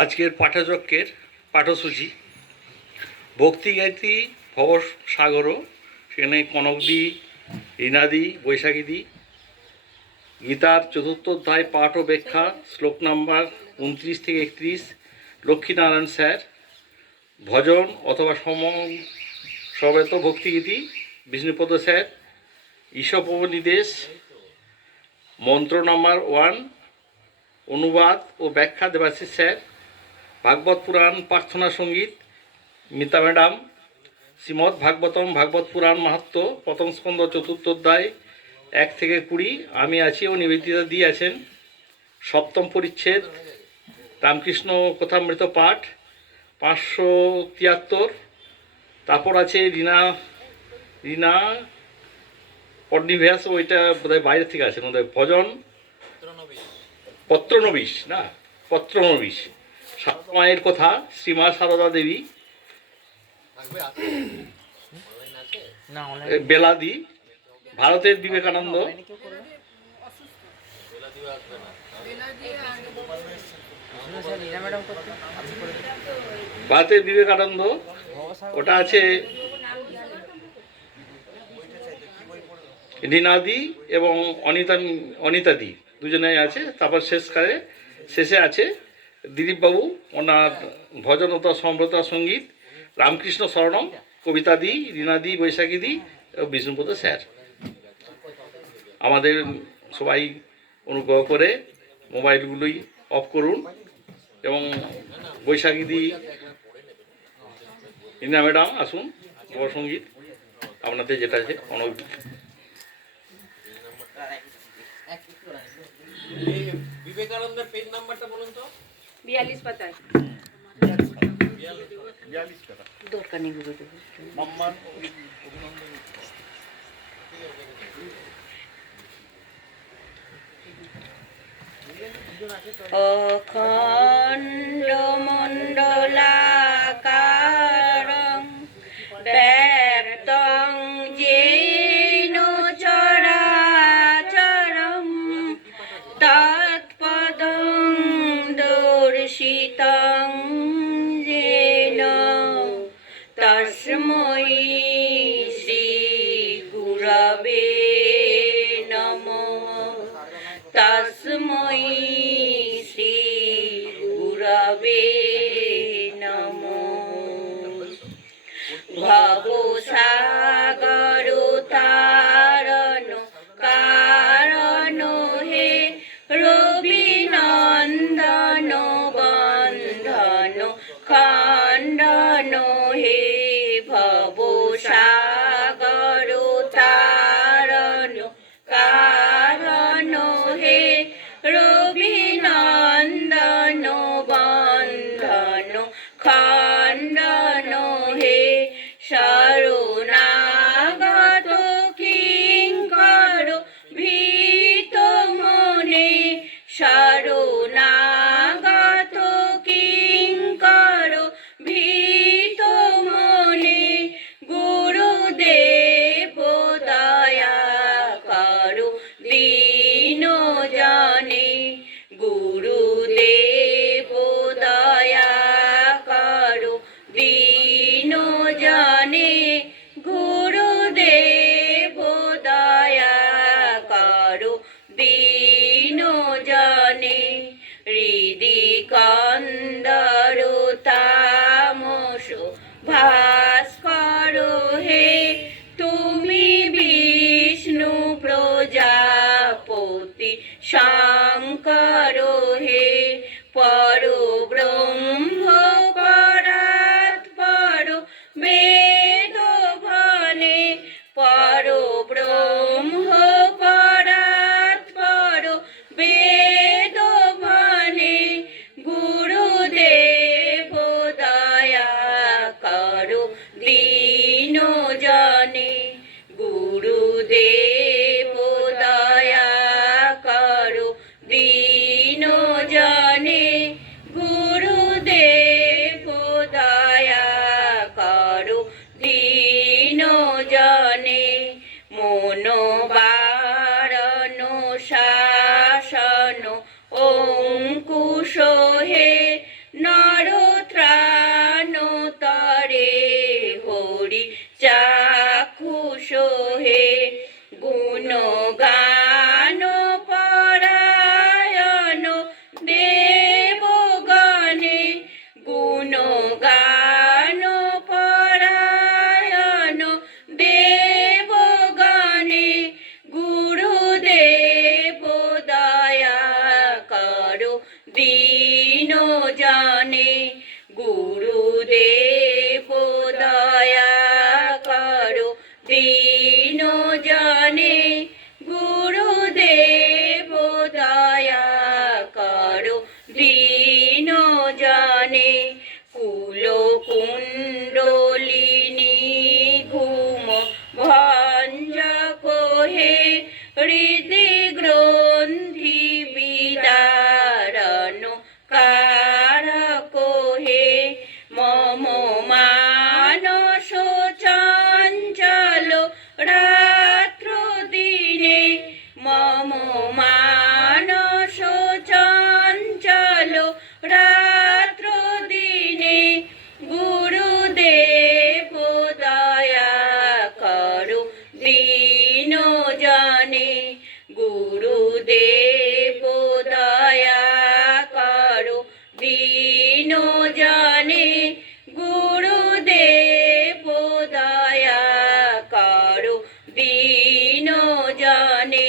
আজকের পাঠচক্রের পাঠসূচি ভক্তিগায়ত্রী ভবসাগরও, সেখানে কনকদি, রীনাদি, বৈশাখীদি, গীতার চতুর্থ অধ্যায় পাঠ ও ব্যাখ্যা শ্লোক নাম্বার 29 থেকে 31 লক্ষ্মীনারায়ণ স্যার, ভজন অথবা সমবেত ভক্তিগীতি বিষ্ণুপদ স্যার, ঈশপনির্দেশ মন্ত্র নাম্বার 1 অনুবাদ ও ব্যাখ্যা দেবাশিস স্যার, ভাগবত পুরাণ প্রার্থনা সঙ্গীত মিতা ম্যাডাম, শ্রীমদ্ ভাগবতম ভাগবত পুরাণ মাহাত্ম্য প্রথম স্কন্ধ চতুর্থ অধ্যায় 1 থেকে 20 আমি আছি ও নিবেদিতা দি আছেন। সপ্তম পরিচ্ছেদ রামকৃষ্ণ কথামৃত পাঠ 573। তারপর আছে রিনা পর্ণিভ্যাস, ওইটা বোধহয় বাইরে থেকে আছে ওদের ভজন পত্রনবিশ না পত্রনবিশ, সাতমায়ের কথা শ্রীমা সারদা দেবী, বেলাদি, ভারতের বিবেকানন্দ, ভারতের বিবেকানন্দ ওটা আছে রিনাদি এবং অনিতাদি দুজনেই আছে। তারপর শেষে আছে দিলীপবাবু, ওনার ভজনতা সম্রতা সঙ্গীত, রামকৃষ্ণ শরণম, কবিতাদি, রীনাদি, বৈশাখীদি এবং বিষ্ণুপদ স্যার। আমাদের সবাই অনুগ্রহ করে মোবাইলগুলোই অফ করুন এবং বৈশাখীদি, রীনা ম্যাডাম আসুন, সঙ্গীত আপনাদের যেটা আছে অনেক। বিবেকানন্দের পেজ নাম্বারটা বলুন তো। 42 পাতায়। 42 পাতা। দরকার নেই গুরু দেব। সম্মান অভিনন্দন। অখণ্ড মণ্ডলাকারং ব্যক্তং যেন চরাচরং তৎপদং দর্শিতং যেন তস্मै শ্রী গুরবে নমঃ। তস্मै শ্রী গুরবে নমঃ। ভবসাগর তারণ কারণ হে রবিনন্দন বন্ধন খণ্ডন হে ভবসাগর তারণ কারণ হে রবিনন্দন বন্ধন খণ্ডন হে শরণাগত কিঙ্কর ভীত মনে শরণাগত কিঙ্কর ভীত মনে গুরুদেব দয়া করো দীন জনে গুরুদেব দয়া করো দীন জনে গুরুদেব দয়া করো দীন জনে হৃদি কন্দর তামস ভাস্কর হে তুমি বিষ্ণু প্রজাপতি শঙ্কর হে পরব্রহ্ম পরাৎপর বেদ ভনে পরব্রহ্ম পরাৎপর বেদ ভনে গুরুদেব দয়া দীন জানে গুরুদেব দয়া করো দীন জানে গুরুদেব দয়া করো দীন জানে কুল কুণ্ডলিনী ঘুম ভঞ্জ কোহে হৃদি গ্রন্থি বিদারণ কারক হে মম মানস চঞ্চল রাত্র দিনে মম মানস চঞ্চল রাত্র দিনে গুরুদেব দয়া করো দীন জানে গুরুদেব দয়া করো দীন জানে গুরুদেব দয়া করো দীন জানে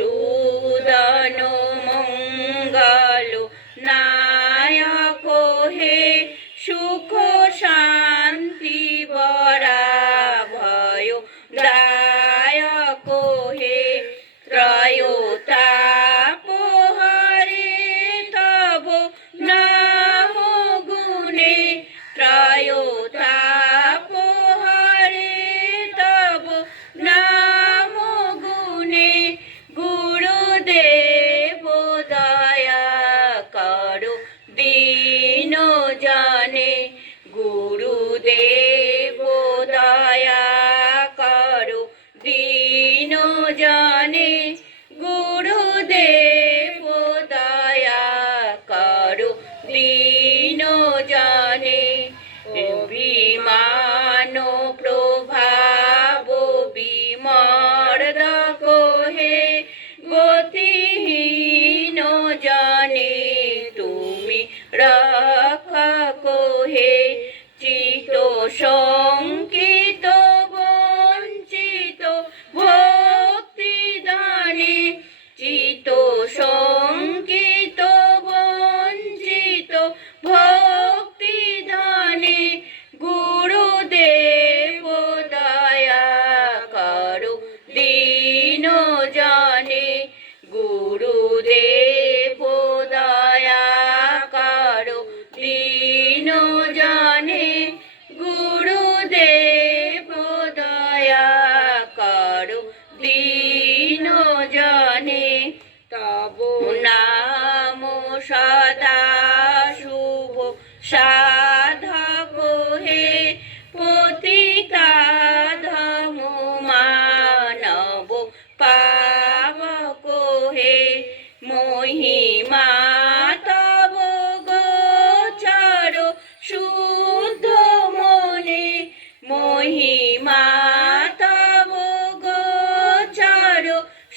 রিপুসূদন মঙ্গল নায়ক হে সুখ শান্তি বরা ভয় দায়ক হে ত্রয়োতাপহারে তব নাম গুণে ত্রয়োতাপহারে তব নাম গুণে গুরুদেব দয়া করো দীন জানে গুরুদেব দয়া করো দীন জানে গুরুদেব দয়া করো দীন জানে বিমান প্রভাব বিমর্দক হে গতিহীন জানে তুমি রক্ষা কোহে চিত শঙ্কিত বঞ্চিত ভক্তি দানে চিত শঙ্কিত বঞ্চিত ভক্তি দানে গুরুদেব দয়া করো দীন জানে গুরুদেব দয়া করো দীন জানে গুরুদেব দয়া করো দীন জানে তব নাম সদা শুভ সাধক হে পতিতা ধম মানব পাবক হে মহিমা তব গোচর শুদ্ধ মনে মহিমা তব গোচর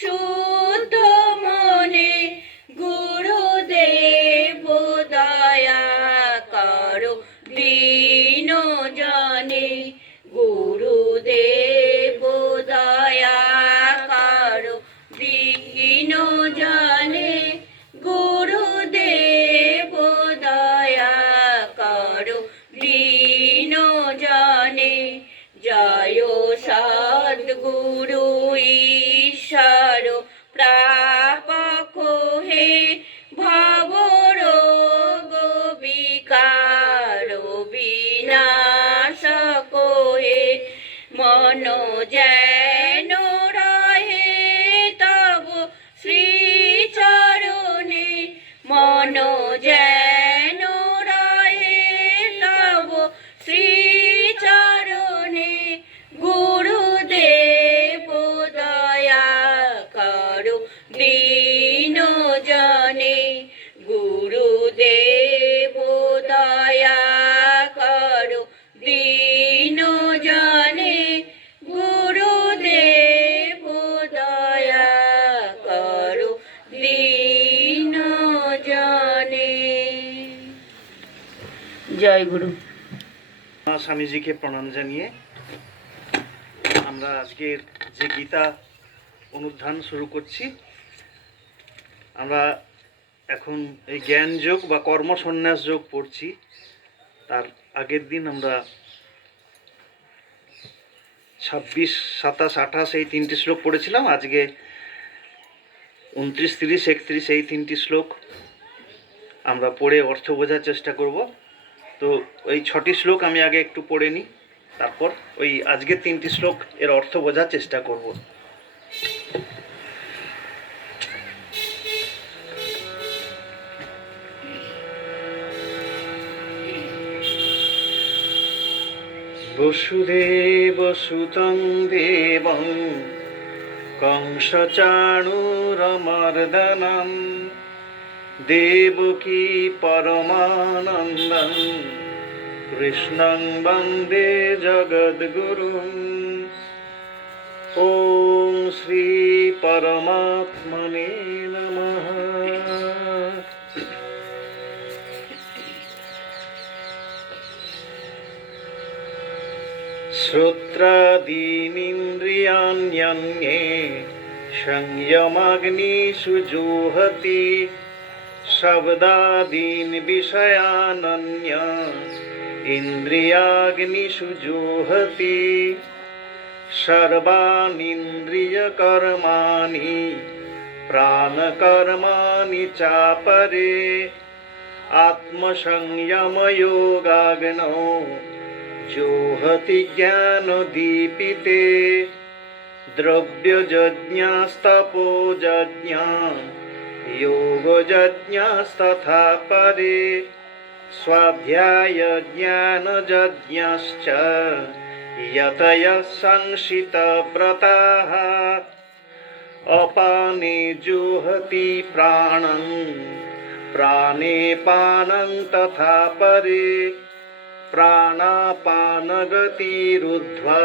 শুদ্ধ মনে গুরুদেব দয়া করো দীন জানে গুরুদেব দয়া করো দীন জানে গুরুদেব দয়া করো দীন জানে জয় সদ্গুরু ঈশ্বর প্রাপক হে ভব রোগ বিকার বিনাশক হে মন যেন রহে তব শ্রীচরণে মন যেন রহে তব শ্রীচরণে গুরুদেব দয়া করো দীন জানে গুরুদেব দয়া করো দীন জানে গুরুদেব দয়া করো দীন জানে। জয় গুরু। স্বামীজিকে প্রণাম জানিয়ে আমরা আজকের যে গীতা অনুধ্যান শুরু করছি। আমরা এখন এই জ্ঞান যোগ বা কর্ম সন্ন্যাস যোগ পড়ছি। তার আগের দিন আমরা 26, 27, 28 এই 3টি শ্লোক পড়েছিলাম। আজকে 29, 30, 31 এই 3টি শ্লোক আমরা পড়ে অর্থ বোঝার চেষ্টা করব। তো ওই 6টি শ্লোক আমি আগে একটু পড়ে নিই, তারপর ওই আজকের 3টি শ্লোক এর অর্থ বোঝার চেষ্টা করব। বসুদেব সুতং দেবং কংসচাণূরমর্দনম দেবকী পরমানন্দং কৃষ্ণং বন্দে জগদ্গুরুম। ওম শ্রী পরমাত্মনে নমঃ। শ্রোত্রাদীনিন্দ্রিয়াণ্যন্যে সংযমাগ্নিষু জুহতি শব্দাদীন বিষয়ানন্য ইন্দ্রিয়াগ্নিষু জুহতি সর্বাণীন্দ্রিয়কর্মাণি প্রাণকর্মাণি চাপরে আত্মসংযমযোগাগ্নৌ জুহতি জ্ঞানদীপিতে দ্রব্যযজ্ঞস্তপোযজ্ঞা যোগযজ্ঞস্তথা পরে স্বাধ্যায়জ্ঞানযজ্ঞশ্চ यतयः संशितव्रताः अपाने जुहति प्राणं प्राणे पानं तथा परे प्राणापानगतिरुद्ध्वा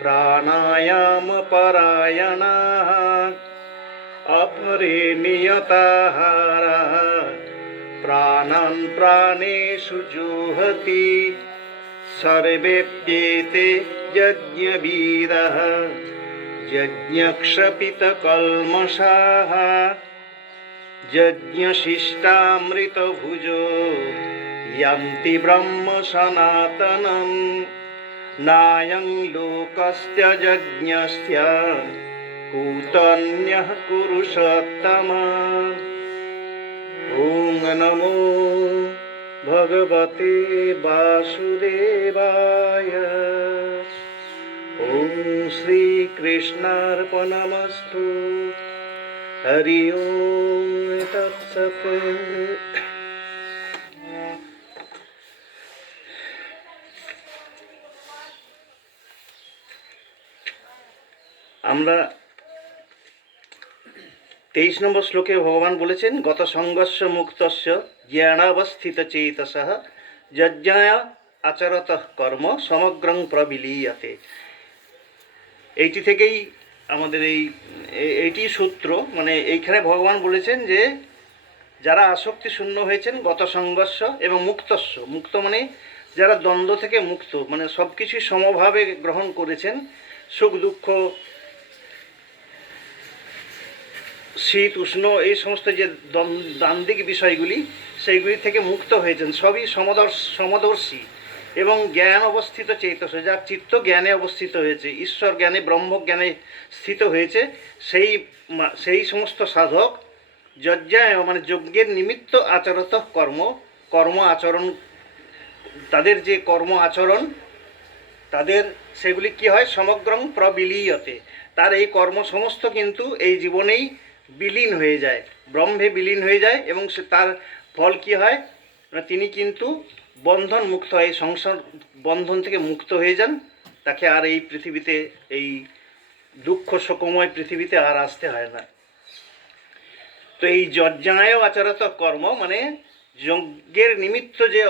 प्राणायामपरायणाः अपरे नियताहाराः प्राणान् प्राणेषु जुहति सर्वेप्येते यज्ञविदः यज्ञक्षपितकल्मषाः यज्ञशिष्टामृतभुजो यान्ति ब्रह्म सनातनं नायं लोकस्य यज्ञस्य कूतन्यः कुरुषोत्तमा। ॐ नमो भगवते वासुदेवाय। ॐ श्रीकृष्णार्पणमस्तु। हरि ओम तत्सत्। আমরা 23 নম্বর শ্লোকে ভগবান বলেছেন গত সংঘর্ষ মুক্তস্য জ্ঞানাবস্থিত চেতসঃ যজ্ঞায় আচরতঃ কর্ম সমগ্রং প্রবিলীয়তে। এইটি থেকেই আমাদের এইটি সূত্র, মানে এইখানে ভগবান বলেছেন যে যারা আসক্তি শূন্য হয়েছেন গত সংঘর্ষ এবং মুক্তস্য, মুক্ত মানে যারা দ্বন্দ্ব থেকে মুক্ত, মানে সব কিছুই সমভাবে গ্রহণ করেছেন, সুখ দুঃখ শীত উষ্ণ এই সমস্ত যে দ্বান্দ্বিক বিষয়গুলি সেইগুলি থেকে মুক্ত হয়েছেন, সবই সমদর্শী এবং জ্ঞান অবস্থিত চেতস, যার চিত্ত জ্ঞানে অবস্থিত হয়েছে, ঈশ্বর জ্ঞানে ব্রহ্ম জ্ঞানে স্থিত হয়েছে, সেই সমস্ত সাধক যজ্ঞায় মানে যজ্ঞের নিমিত্ত আচরত কর্ম আচরণ, তাদের যে কর্ম আচরণ তাদের সেগুলি কি হয় সমগ্রং প্রবিলীয়তে, তার এই কর্ম সমস্ত কিন্তু এই জীবনেই বিলীন হয়ে যায়, ব্রহ্মে বিলীন হয়ে যায় এবং তার ফল কি হয়, তিনি কিন্তু বন্ধন মুক্ত হয়, সংসার বন্ধন থেকে মুক্ত হয়ে যান, তাকে আর এই পৃথিবীতে এই দুঃখ শোকময় পৃথিবীতে আর আসতে হয় না। তো এই যজ্ঞায় আচরত কর্ম মানে যজ্ঞের নিমিত্ত যে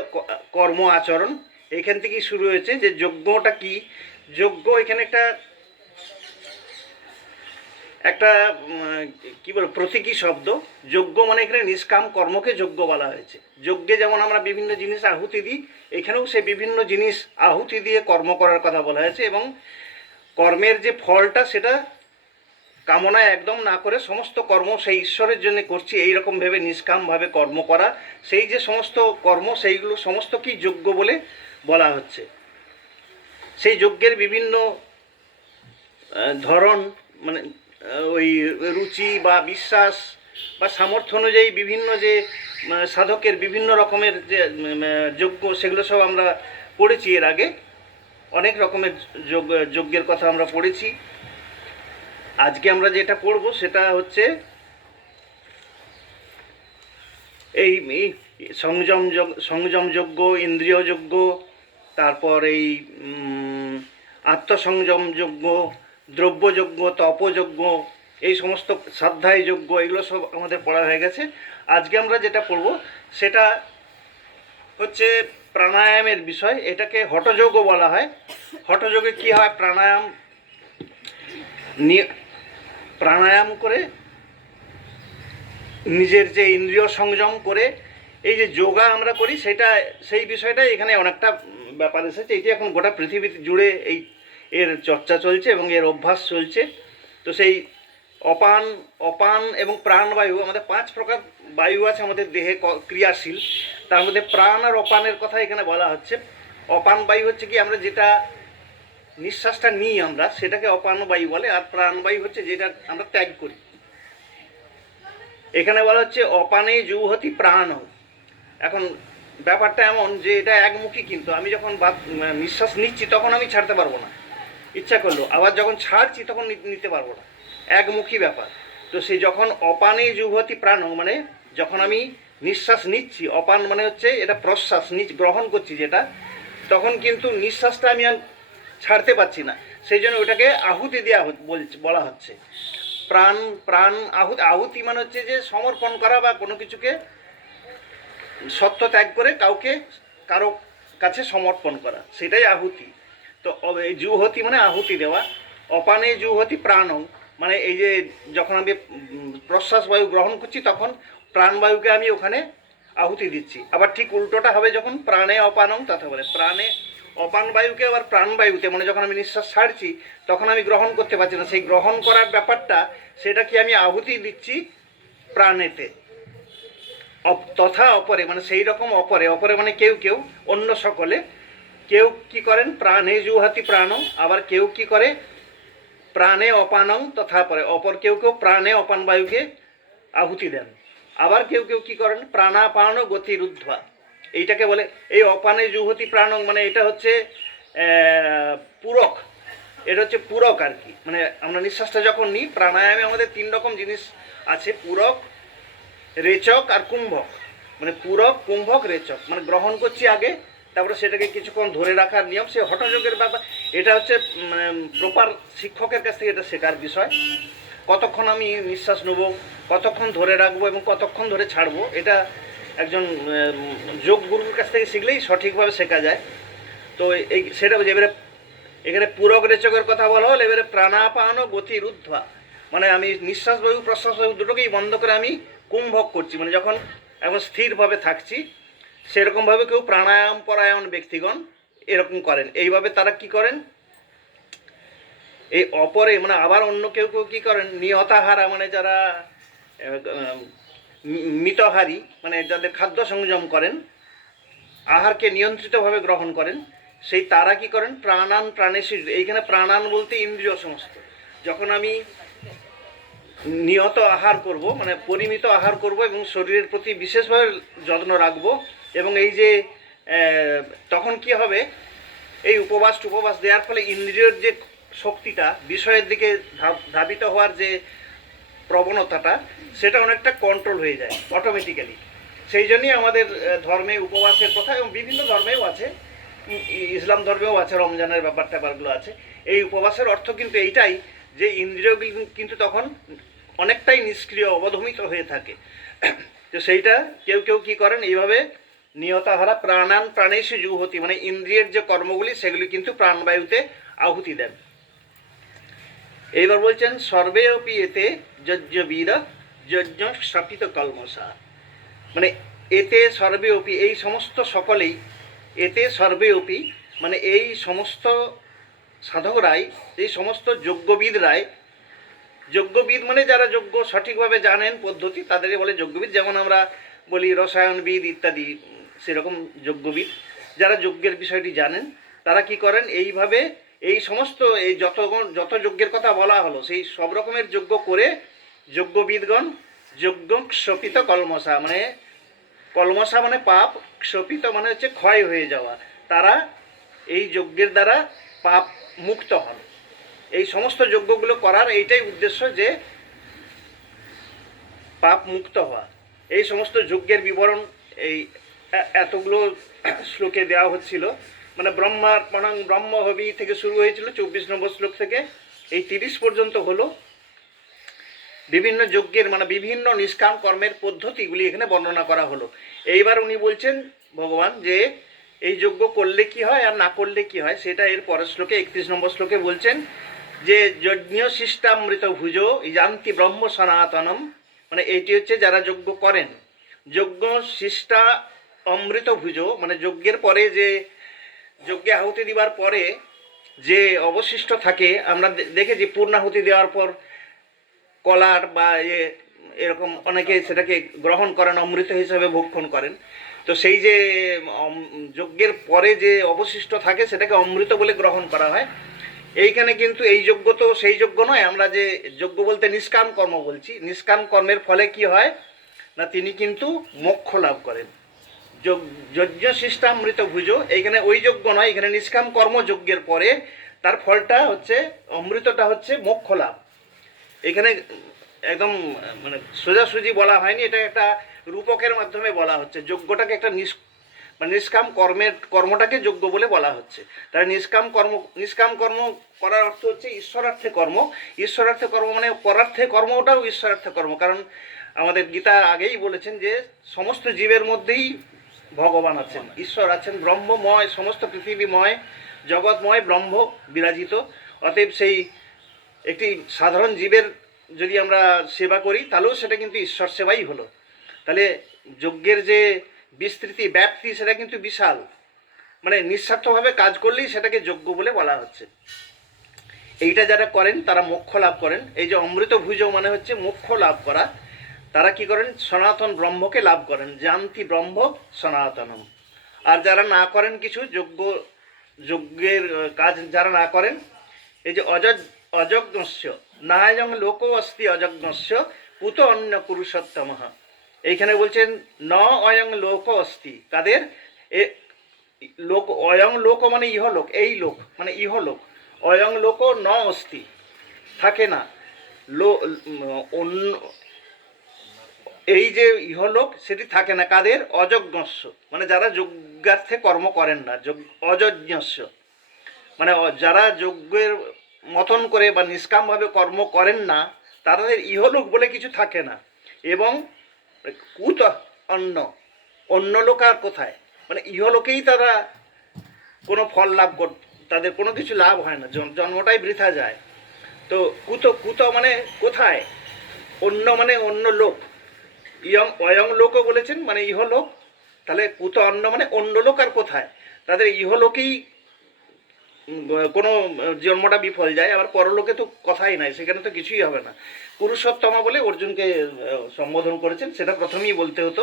কর্ম আচরণ এখান থেকেই শুরু হয়েছে। যে যজ্ঞটা কি, যজ্ঞ এখানে একটা কি বল প্রতীকী শব্দ। যজ্ঞ মানে এখানে নিষ্কাম কর্মকে যজ্ঞ বলা হয়েছে। যজ্ঞে যেমন আমরা বিভিন্ন জিনিস আহুতি দিই, এখানেও সে বিভিন্ন জিনিস আহুতি দিয়ে কর্ম করার কথা বলা হয়েছে এবং কর্মের যে ফলটা সেটা কামনা একদম না করে সমস্ত কর্ম সেই ঈশ্বরের জন্য করছি, এইরকম ভেবে নিষ্কামভাবে কর্ম করা, সেই যে সমস্ত কর্ম সেইগুলো সমস্ত কি যজ্ঞ বলে বলা হচ্ছে। সেই যজ্ঞের বিভিন্ন ধরন, মানে ওই রুচি বা বিশ্বাস বা সামর্থ্য অনুযায়ী বিভিন্ন যে সাধকের বিভিন্ন রকমের যে যজ্ঞ, সেগুলো সব আমরা পড়েছি এর আগে। অনেক রকমের যজ্ঞের কথা আমরা পড়েছি। আজকে আমরা যেটা পড়ব সেটা হচ্ছে এই সংযম যজ্ঞ, ইন্দ্রিয় যজ্ঞ, তারপর এই আত্মসংযম যজ্ঞ, দ্রব্যযজ্ঞ, তপযজ্ঞ, এই সমস্ত শ্রদ্ধায় যজ্ঞ, এগুলো সব আমাদের পড়া হয়ে গেছে। আজকে আমরা যেটা পড়ব সেটা হচ্ছে প্রাণায়ামের বিষয়। এটাকে হঠযোগও বলা হয়। হঠযোগে কী হয়, প্রাণায়াম করে নিজের যে ইন্দ্রিয় সংযম করে এই যে যোগা আমরা করি, সেটা সেই বিষয়টাই এখানে অনেকটা ব্যাপার এসেছে। এটি এখন গোটা পৃথিবী জুড়ে এর চর্চা চলছে এবং এর অভ্যাস চলছে। তো সেই অপান এবং প্রাণবায়ু, আমাদের 5 প্রকার বায়ু আছে আমাদের দেহে ক্রিয়াশীল। তার মধ্যে প্রাণ আর অপানের কথা এখানে বলা হচ্ছে। অপান বায়ু হচ্ছে কি, আমরা যেটা নিঃশ্বাসটা নিই আমরা, সেটাকে অপান বায়ু বলে। আর প্রাণবায়ু হচ্ছে যেটা আমরা ত্যাগ করি। এখানে বলা হচ্ছে অপানে জুহতি প্রাণ। এখন ব্যাপারটা এমন যে এটা একমুখী, কিন্তু আমি যখন নিঃশ্বাস নিচ্ছি তখন আমি ছাড়তে পারবো না ইচ্ছা করলেও, আবার যখন ছাড়ছি তখন নিতে পারবো না, একমুখী ব্যাপার। তো সেই যখন অপানে জুহতি প্রাণ, মানে যখন আমি নিঃশ্বাস নিচ্ছি, অপান মানে হচ্ছে এটা প্রশ্বাস গ্রহণ করছি যেটা, তখন কিন্তু নিঃশ্বাসটা আমি আর ছাড়তে পারছি না। সেই জন্য ওটাকে আহুতি দেওয়া বলা হচ্ছে। প্রাণ আহুতি মানে হচ্ছে যে সমর্পণ করা বা কোনো কিছুকে সত্য ত্যাগ করে কারো কাছে সমর্পণ করা, সেটাই আহুতি। তো জুহতি মানে আহুতি দেওয়া। অপানে জুহতি প্রাণং মানে এই যে যখন আমি প্রশ্বাস বায়ু গ্রহণ করছি তখন প্রাণবায়ুকে আমি ওখানে আহুতি দিচ্ছি। আবার ঠিক উল্টোটা হবে যখন প্রাণে অপানং তথা বলে, প্রাণে অপান বায়ুকে আবার প্রাণবায়ুতে, মানে যখন আমি নিঃশ্বাস ছাড়ছি তখন আমি গ্রহণ করতে পারছি না, সেই গ্রহণ করার ব্যাপারটা সেটা কি আমি আহুতি দিচ্ছি প্রাণেতে। তথা অপরে মানে সেই রকম অপরে মানে কেউ অন্য সকলে, কেউ কি করেন প্রাণে জুহাতি প্রাণং, আবার কেউ কি করে প্রাণে অপানং তথা পরে, অপর কেউ প্রাণে অপান বায়ুকে আহুতি দেন। আবার কেউ কি করেন প্রাণাপান গতিরুদ্ধা, এইটাকে বলে এই অপানে জুহতি প্রাণং, মানে এটা হচ্ছে পূরক। এটা হচ্ছে পূরক আর কি। মানে আমরা নিঃশ্বাসটা যখন নিই, প্রাণায়ামে আমাদের 3 রকম জিনিস আছে, পূরক, রেচক আর কুম্ভক। মানে পূরক, কুম্ভক, রেচক, মানে গ্রহণ করছি আগে, তারপরে সেটাকে কিছুক্ষণ ধরে রাখার নিয়ম। সে হঠযোগের ব্যাপার, এটা হচ্ছে মানে প্রপার শিক্ষকের কাছ থেকে এটা শেখার বিষয়। কতক্ষণ আমি নিঃশ্বাস নেব, কতক্ষণ ধরে রাখবো এবং কতক্ষণ ধরে ছাড়বো, এটা একজন যোগ গুরুর কাছ থেকে শিখলেই সঠিকভাবে শেখা যায়। তো সেটা এবারে এখানে পূরক রেচকের কথা বলা হল। এবারে প্রাণাপান গতিরুদ্ধা, মানে আমি নিঃশ্বাস বায়ু প্রশ্বাস বায়ু দুটোকেই বন্ধ করে আমি কুম্ভক করছি, মানে যখন এখন স্থিরভাবে থাকছি। সেরকমভাবে কেউ প্রাণায়াম পরায়ণ ব্যক্তিগণ এরকম করেন। এইভাবে তারা কি করেন, এই অপরে মানে আবার অন্য কেউ কি করেন নিহতাহারা, মানে যারা মিতহারী, মানে যাদের খাদ্য সংযম করেন, আহারকে নিয়ন্ত্রিতভাবে গ্রহণ করেন, সেই তারা কি করেন প্রাণান প্রাণেশী। এইখানে প্রাণান বলতে ইন্দ্রিয় সমস্ত। যখন আমি নিয়ত আহার করব, মানে পরিমিত আহার করব এবং শরীরের প্রতি বিশেষভাবে যত্ন রাখব, এবং এই যে তখন কি হবে, এই উপবাস দেওয়ার ফলে ইন্দ্রিয়র যে শক্তিটা, বিষয়ের দিকে ধাবিত হওয়ার যে প্রবণতাটা, সেটা অনেকটা কন্ট্রোল হয়ে যায় অটোমেটিক্যালি। সেই জন্যই আমাদের ধর্মে উপবাসের কথা, এবং বিভিন্ন ধর্মেও আছে, ইসলাম ধর্মেও আছে, রমজানের ব্যাপারগুলো আছে। এই উপবাসের অর্থ কিন্তু এইটাই যে ইন্দ্রিয়গুলি কিন্তু তখন অনেকটাই নিষ্ক্রিয়, অবধমিত হয়ে থাকে। তো সেইটা কেউ কি করেন এইভাবে নিয়তাহারা প্রাণান প্রাণেশু জুহতি, মানে ইন্দ্রিয়ের যে কর্মগুলি সেগুলি কিন্তু প্রাণবায়ুতে আহুতি দেন। এইবার বলছেন সর্বে অপি এতে যজ্ঞবীর যজ্ঞ স্থাপিত কলমসা, মানে এতে সর্বে অপি এই সমস্ত সকলেই, এতে সর্বে অপি মানে এই সমস্ত সাধকরাই, এই সমস্ত যজ্ঞবিদরাই যজ্ঞবিদ মানে যারা যজ্ঞ সঠিকভাবে জানেন পদ্ধতি, তাদেরই বলে যজ্ঞবিদ। যেমন আমরা বলি রসায়নবিদ ইত্যাদি, সেরকম যজ্ঞবিদ যারা যজ্ঞের বিষয়টি জানেন, তারা কি করেন এইভাবে এই সমস্ত এই যত যজ্ঞের কথা বলা হলো সেই সব রকমের যজ্ঞ করে যজ্ঞবিদগণ যজ্ঞ ক্ষপিত কলমসা, মানে কলমসা মানে পাপ, ক্ষপিত মানে হচ্ছে ক্ষয় হয়ে যাওয়া, তারা এই যজ্ঞের দ্বারা পাপ মুক্ত হন। এই সমস্ত যজ্ঞগুলো করার এইটাই উদ্দেশ্য, যে পাপ মুক্ত হওয়া। এই সমস্ত যজ্ঞের বিবরণ এই এতগুলো শ্লোকে দেওয়া হচ্ছিল। মানে ব্রহ্মার্পণং ব্রহ্মহবি থেকে শুরু হয়েছিল 24 নম্বর শ্লোক থেকে এই 30 পর্যন্ত হলো বিভিন্ন যজ্ঞের মানে বিভিন্ন নিষ্কাম কর্মের পদ্ধতিগুলি এখানে বর্ণনা করা হলো। এইবার উনি বলছেন ভগবান যে এই যজ্ঞ করলে কি হয় আর না করলে কি হয়, সেটা এর পরের শ্লোকে 31 নম্বর শ্লোকে বলছেন যে যজ্ঞ শিষ্টামৃত ভুজ যান্তি ব্রহ্ম সনাতনম, মানে এইটি হচ্ছে যারা যজ্ঞ করেন। যজ্ঞ শিষ্টা অমৃত ভুজ মানে যজ্ঞের পরে যে যজ্ঞে আহুতি দেওয়ার পরে যে অবশিষ্ট থাকে, আমরা দেখেছি পূর্ণাহুতি দেওয়ার পর কলার বা এরকম অনেকে সেটাকে গ্রহণ করেন, অমৃত হিসাবে ভক্ষণ করেন। তো সেই যে যজ্ঞের পরে যে অবশিষ্ট থাকে সেটাকে অমৃত বলে গ্রহণ করা হয়। এইখানে কিন্তু এই যজ্ঞ তো সেই যজ্ঞ নয়, আমরা যে যজ্ঞ বলতে নিষ্কাম কর্ম বলছি। নিষ্কাম কর্মের ফলে কি হয় না, তিনি কিন্তু মোক্ষ লাভ করেন। যজ্ঞ শিষ্টামৃত ভুজ, এইখানে ওই যজ্ঞ নয়, এখানে নিষ্কাম কর্ম যজ্ঞের পরে তার ফলটা হচ্ছে অমৃতটা হচ্ছে মোক্ষ লাভ। এখানে একদম মানে সোজাসুজি বলা হয়নি, এটা একটা রূপকের মাধ্যমে বলা হচ্ছে। যজ্ঞটাকে একটা নিষ্কাম কর্মটাকে যজ্ঞ বলে বলা হচ্ছে। তাহলে নিষ্কাম কর্ম করার অর্থ হচ্ছে ঈশ্বরার্থে কর্ম। ঈশ্বরার্থে কর্ম মানে পরার্থে কর্মটাও ঈশ্বরার্থে কর্ম, কারণ আমাদের গীতা আগেই বলেছেন যে সমস্ত জীবের মধ্যেই ভগবান আছেন, ঈশ্বর আছেন, ব্রহ্মময়, সমস্ত পৃথিবীময় জগৎময় ব্রহ্ম বিরাজিত। অতএব সেই একটি সাধারণ জীবের যদি আমরা সেবা করি তাহলেও সেটা কিন্তু ঈশ্বর সেবাই হলো। তাহলে যজ্ঞের যে বিস্তৃতি ব্যাপ্তি সেটা কিন্তু বিশাল, মানে নিঃস্বার্থভাবে কাজ করলেই সেটাকে যজ্ঞ বলে বলা হচ্ছে। এইটা যারা করেন তারা মোক্ষ লাভ করেন। এই যে অমৃত ভুজ মানে হচ্ছে মোক্ষ লাভ করা। তারা কি করেন, সনাতন ব্রহ্মকে লাভ করেন, জানতি ব্রহ্ম সনাতনম। আর যারা না করেন কিছু যজ্ঞের কাজ যারা না করেন, এই যে অযজ্ঞস্য নায়ং লোক অস্তি অযজ্ঞস্য পুত অন্য পুরুষোত্তম, এইখানে বলছেন ন অয়ং লোক অস্তি, কাদের লোক, অয়ং লোক মানে ইহলোক, এই লোক মানে ইহলোক, অয়ং লোক ন অস্তি থাকে না, এই যে ইহলোক সেটি থাকে না কাদের, অযজ্ঞস্য মানে যারা যজ্ঞার্থে কর্ম করেন না, অযজ্ঞস্য মানে যারা যজ্ঞের মতন করে বা নিষ্কামভাবে কর্ম করেন না, তাদের ইহলোক বলে কিছু থাকে না। এবং কুত অন্য লোক আর কোথায়, মানে ইহলোকেই তারা কোনো ফল লাভ তাদের কোনো কিছু লাভ হয় না, জন্মটাই বৃথা যায়। তো কুত মানে কোথায়, অন্য মানে অন্য লোক, অয়ং লোকও বলেছেন মানে ইহলোক। তাহলে কুত অন্য মানে অন্য লোক আর কোথায়, তাদের ইহলোকেই কোনো জন্মটা বিফল যায়, আবার পরলোকে তো কথাই নাই, সেখানে তো কিছুই হবে না। পুরুষোত্তমা বলে অর্জুনকে সম্বোধন করেছেন, সেটা প্রথমেই বলতে হতো,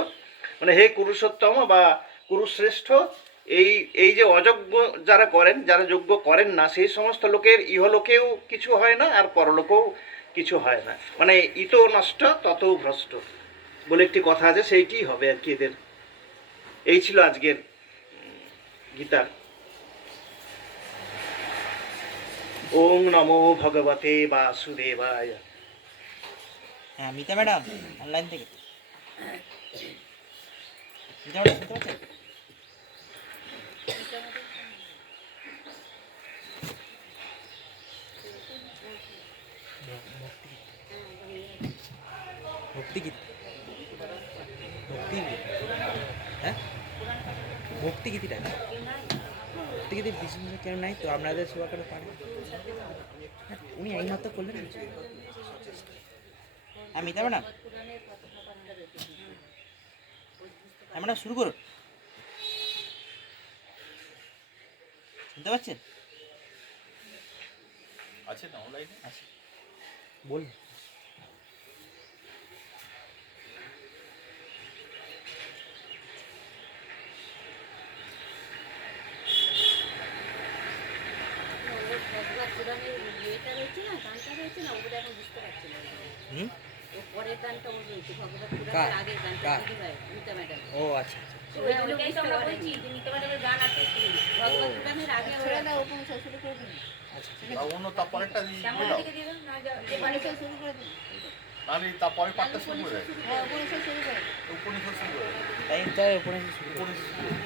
মানে হে পুরুষোত্তম বা কুরুশ্রেষ্ঠ, এই যে অযজ্ঞ যারা করেন, যারা যজ্ঞ করেন না, সেই সমস্ত লোকের ইহলোকেও কিছু হয় না আর পরলোকেও কিছু হয় না, মানে ইতো নষ্ট তত ভ্রষ্ট বলে একটি কথা আছে, সেইটিই হবে আর কি এদের। এই ছিল আজকের গীতার। ওং নমো ভগবতে বাসুদেবায়। হ্যাঁ মিতা ম্যাডাম অনলাইন থেকে মিতা ম্যাডাম শুনতে পাচ্ছেন? ভক্তিগীত, ভক্তিগীত, হ্যাঁ ভক্তিগীতিটা, ভক্তিগীতি বিশেষ কেন নাই তো আপনাদের সেবা করে পারেন। উনি এই মাত্র করলেন। হ্যাঁ মিতা ম্যাডাম, হ্যাঁ ম্যাডাম শুরু করুন, শুনতে পাচ্ছেন? আছে না অনলাইনে? আচ্ছা বলুন। কার কার ও আচ্ছা আচ্ছা আচ্ছা অন্য তারপরেরটা দিয়ে দাও তাহলে তারপরে পাঠটা শুরু করে দেয় উপনিষদ শুরু করে তাই তাই উপরে শুরু করো। উপনিষদ শুরু করে।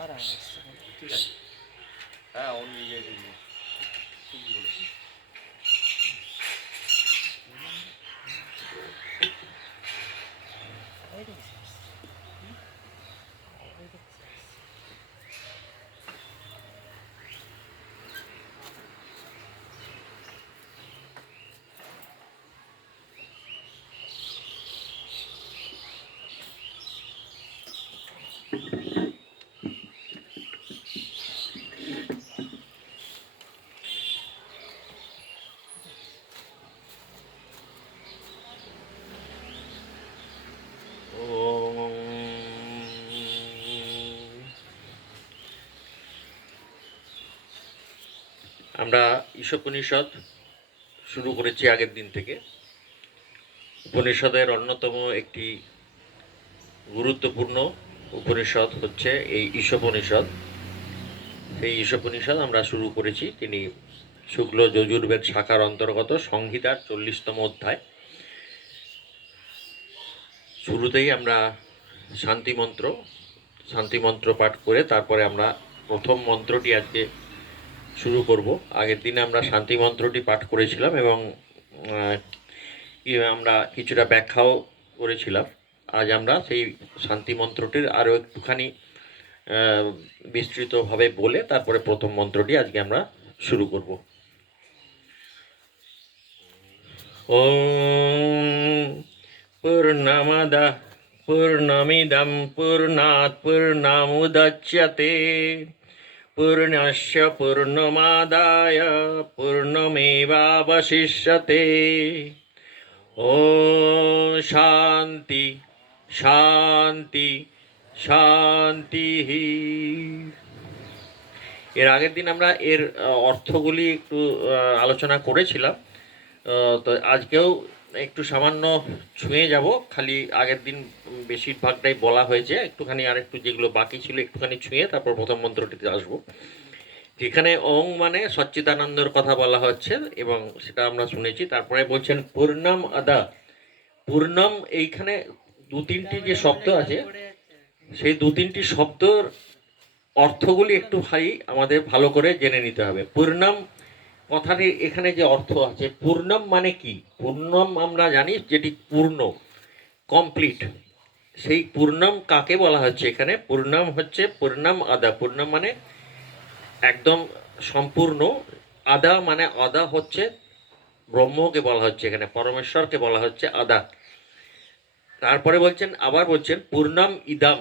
আর আসছে না। ঠিক আছে হ্যাঁ ও নিয়ে গিয়ে দিবি ঠিকই বলেছিস ওই দেখছিস? ওই দেখছিস? আমরা ঈশোপনিষদ শুরু করেছি আগের দিন থেকে। উপনিষদের অন্যতম একটি গুরুত্বপূর্ণ উপনিষদ হচ্ছে এই ঈশোপনিষদ। সেই ঈশোপনিষদ আমরা শুরু করেছি। তিনি শুক্ল যজুর্বেদ শাখার অন্তর্গত সংহিতার 40তম অধ্যায়। শুরুতেই আমরা শান্তিমন্ত্র পাঠ করে তারপরে আমরা প্রথম মন্ত্রটি আজকে শুরু করব। আগের দিনে আমরা শান্তি মন্ত্রটি পাঠ করেছিলাম এবং আমরা কিছুটা ব্যাখ্যাও করেছিলাম। আজ আমরা সেই শান্তি মন্ত্রটির আরও একটুখানি বিস্তৃতভাবে বলে তারপরে প্রথম মন্ত্রটি আজকে আমরা শুরু করব। ওম পূর্ণমদঃ পূর্ণমিদং পূর্ণাৎ পূর্ণমুদচ্যতে पूर्णस्य पूर्णमादाय पूर्णमेवावशिष्यते ॐ शान्ति शान्ति শান্তিঃ। এর আগের দিন আমরা এর অর্থগুলি একটু আলোচনা করেছিলাম, তো আজকেও একটু সামান্য ছুঁয়ে যাব। খালি আগের দিন বেশিরভাগটাই বলা হয়েছে, একটুখানি আর একটু যেগুলো বাকি ছিল একটুখানি ছুঁয়ে তারপর প্রথম মন্ত্রটিতে আসবো। যেখানে ওং মানে সচ্চিদানন্দর কথা বলা হচ্ছে এবং সেটা আমরা শুনেছি। তারপরে বলছেন পূর্ণম আদা। পূর্ণম এইখানে দু তিনটি যে শব্দ আছে, সেই দু তিনটি শব্দর অর্থগুলি একটু আমাদের ভালো করে জেনে নিতে হবে। পূর্ণম কথাটির এখানে যে অর্থ আছে, পূর্ণম মানে কি? পূর্ণম আমরা জানি যেটি পূর্ণ, কমপ্লিট। সেই পূর্ণম কাকে বলা হচ্ছে এখানে? পূর্ণম হচ্ছে পূর্ণম আদা। পূর্ণম মানে একদম সম্পূর্ণ। আদা মানে আদা হচ্ছে ব্রহ্মকে বলা হচ্ছে, এখানে পরমেশ্বরকে বলা হচ্ছে আদা। তারপরে আবার বলছেন পূর্ণম ইদম।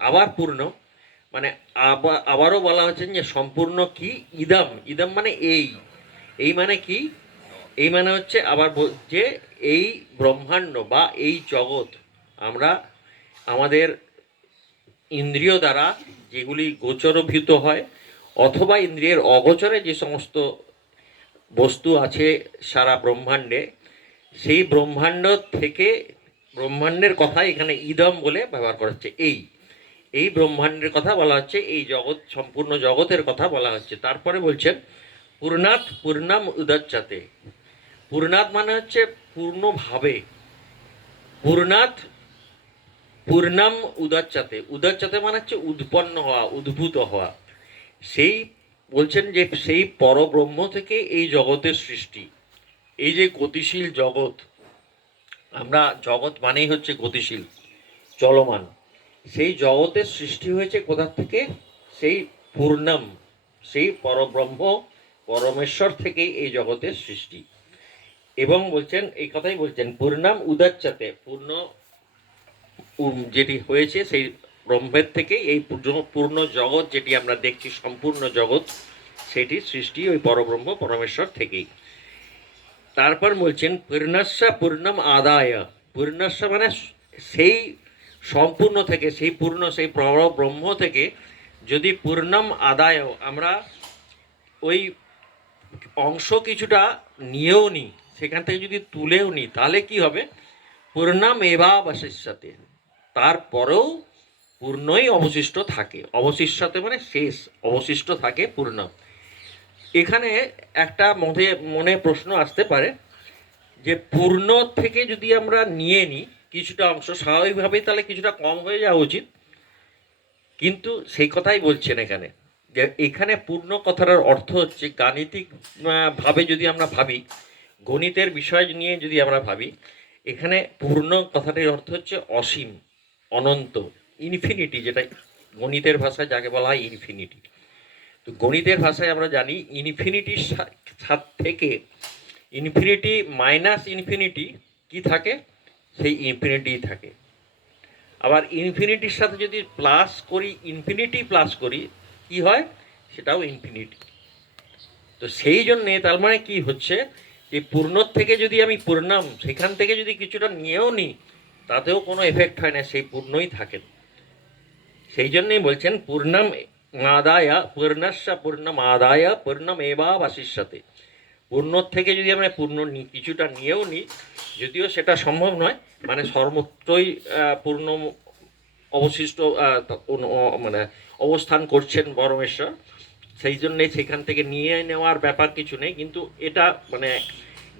আবার পূর্ণ মানে আবারও বলা হচ্ছে যে সম্পূর্ণ কি? ইদম। ইদম মানে এই মানে কি? এই মানে হচ্ছে আবার যে এই ব্রহ্মাণ্ড বা এই জগৎ আমরা আমাদের ইন্দ্রিয় দ্বারা যেগুলি গোচরভূত হয় অথবা ইন্দ্রিয়ের অগোচরে যে সমস্ত বস্তু আছে সারা ব্রহ্মাণ্ডে, সেই ব্রহ্মাণ্ড থেকে ব্রহ্মাণ্ডের কথা এখানে ইদম বলে ব্যবহার করা হচ্ছে। এই ব্রহ্মাণ্ডের কথা বলা হচ্ছে, এই জগৎ সম্পূর্ণ জগতের কথা বলা হচ্ছে। তারপরে বলছেন পূর্ণাৎ পূর্ণম উদচ্যতে। পূর্ণাৎ মানে হচ্ছে পূর্ণভাবে। পূর্ণাৎ পূর্ণম উদচ্যতে। উদচ্যতে মানে হচ্ছে উৎপন্ন হওয়া, উদ্ভূত হওয়া। সেই বলছেন যে সেই পরব্রহ্ম থেকে এই জগতের সৃষ্টি। এই যে গতিশীল জগৎ, আমরা জগৎ মানেই হচ্ছে গতিশীল, চলমান। সেই জগতের সৃষ্টি হয়েছে কোথা থেকে? সেই পূর্ণম, সেই পরব্রহ্ম পরমেশ্বর থেকেই এই জগতের সৃষ্টি। এবং বলছেন এই কথাই বলছেন পূর্ণম উদচ্যতে। পূর্ণ যেটি হয়েছে সেই ব্রহ্মের থেকে এই পূর্ণ জগৎ যেটি আমরা দেখছি, সম্পূর্ণ জগৎ, সেটির সৃষ্টি ওই পরব্রহ্ম পরমেশ্বর থেকেই। তারপর বলছেন পূর্ণস্য পূর্ণম আদায়। পূর্ণস্য মানে সেই সম্পূর্ণ থেকে, সেই পূর্ণ, সেই পরব্রহ্ম থেকে যদি পূর্ণম আদায় আমরা ওই অংশ কিছুটা নিয়েও নিই, সেখান থেকে যদি তুলেও নিই, তাহলে কি হবে? পূর্ণাম এবাবশিষ্যতে, তারপরেও পূর্ণই অবশিষ্ট থাকে। অবশিষ্যতে মানে শেষ, অবশিষ্ট থাকে পূর্ণাম। এখানে একটা মনে প্রশ্ন আসতে পারে যে পূর্ণ থেকে যদি আমরা নিয়ে নিই কিছুটা অংশ, স্বাভাবিকভাবেই তাহলে কিছুটা কম হয়ে যাওয়া উচিত, কিন্তু সেই কথাই বলছেন এখানে, যে এখানে পূর্ণ কথাটার অর্থ হচ্ছে গাণিতিক ভাবে যদি আমরা ভাবি, গণিতের বিষয় নিয়ে যদি আমরা ভাবি, এখানে পূর্ণ কথাটির অর্থ হচ্ছে অসীম, অনন্ত, ইনফিনিটি, যেটা গণিতের ভাষায় যাকে বলা হয় ইনফিনিটি। তো গণিতের ভাষায় আমরা জানি ইনফিনিটির থেকে ইনফিনিটি মাইনাস ইনফিনিটি কি থাকে? সেই ইনফিনিটিই থাকে। আবার ইনফিনিটির সাথে যদি প্লাস করি, ইনফিনিটি প্লাস করি, কি হয়? সেটাও ইনফিনিটি। তো সেই জন্যে তার মানে কি হচ্ছে, যে পূর্ণর থেকে যদি আমি পূর্ণাম, সেখান থেকে যদি কিছুটা নিয়েও নিই, তাতেও কোনো এফেক্ট হয় না, সেই পূর্ণই থাকেন। সেই জন্যই বলছেন পূর্ণম আদায়া পূর্ণস্য পূর্ণম আদায়া পূর্ণম এবাবশিষ্যতে। পূর্ণর থেকে যদি আমরা কিছুটা নিয়েও নিই, যদিও সেটা সম্ভব নয়, মানে সর্বত্রই পূর্ণ অবশিষ্ট মানে অবস্থান করছেন পরমেশ্বর, সেই জন্যে সেখান থেকে নিয়ে নেওয়ার ব্যাপার কিছু নেই। কিন্তু এটা মানে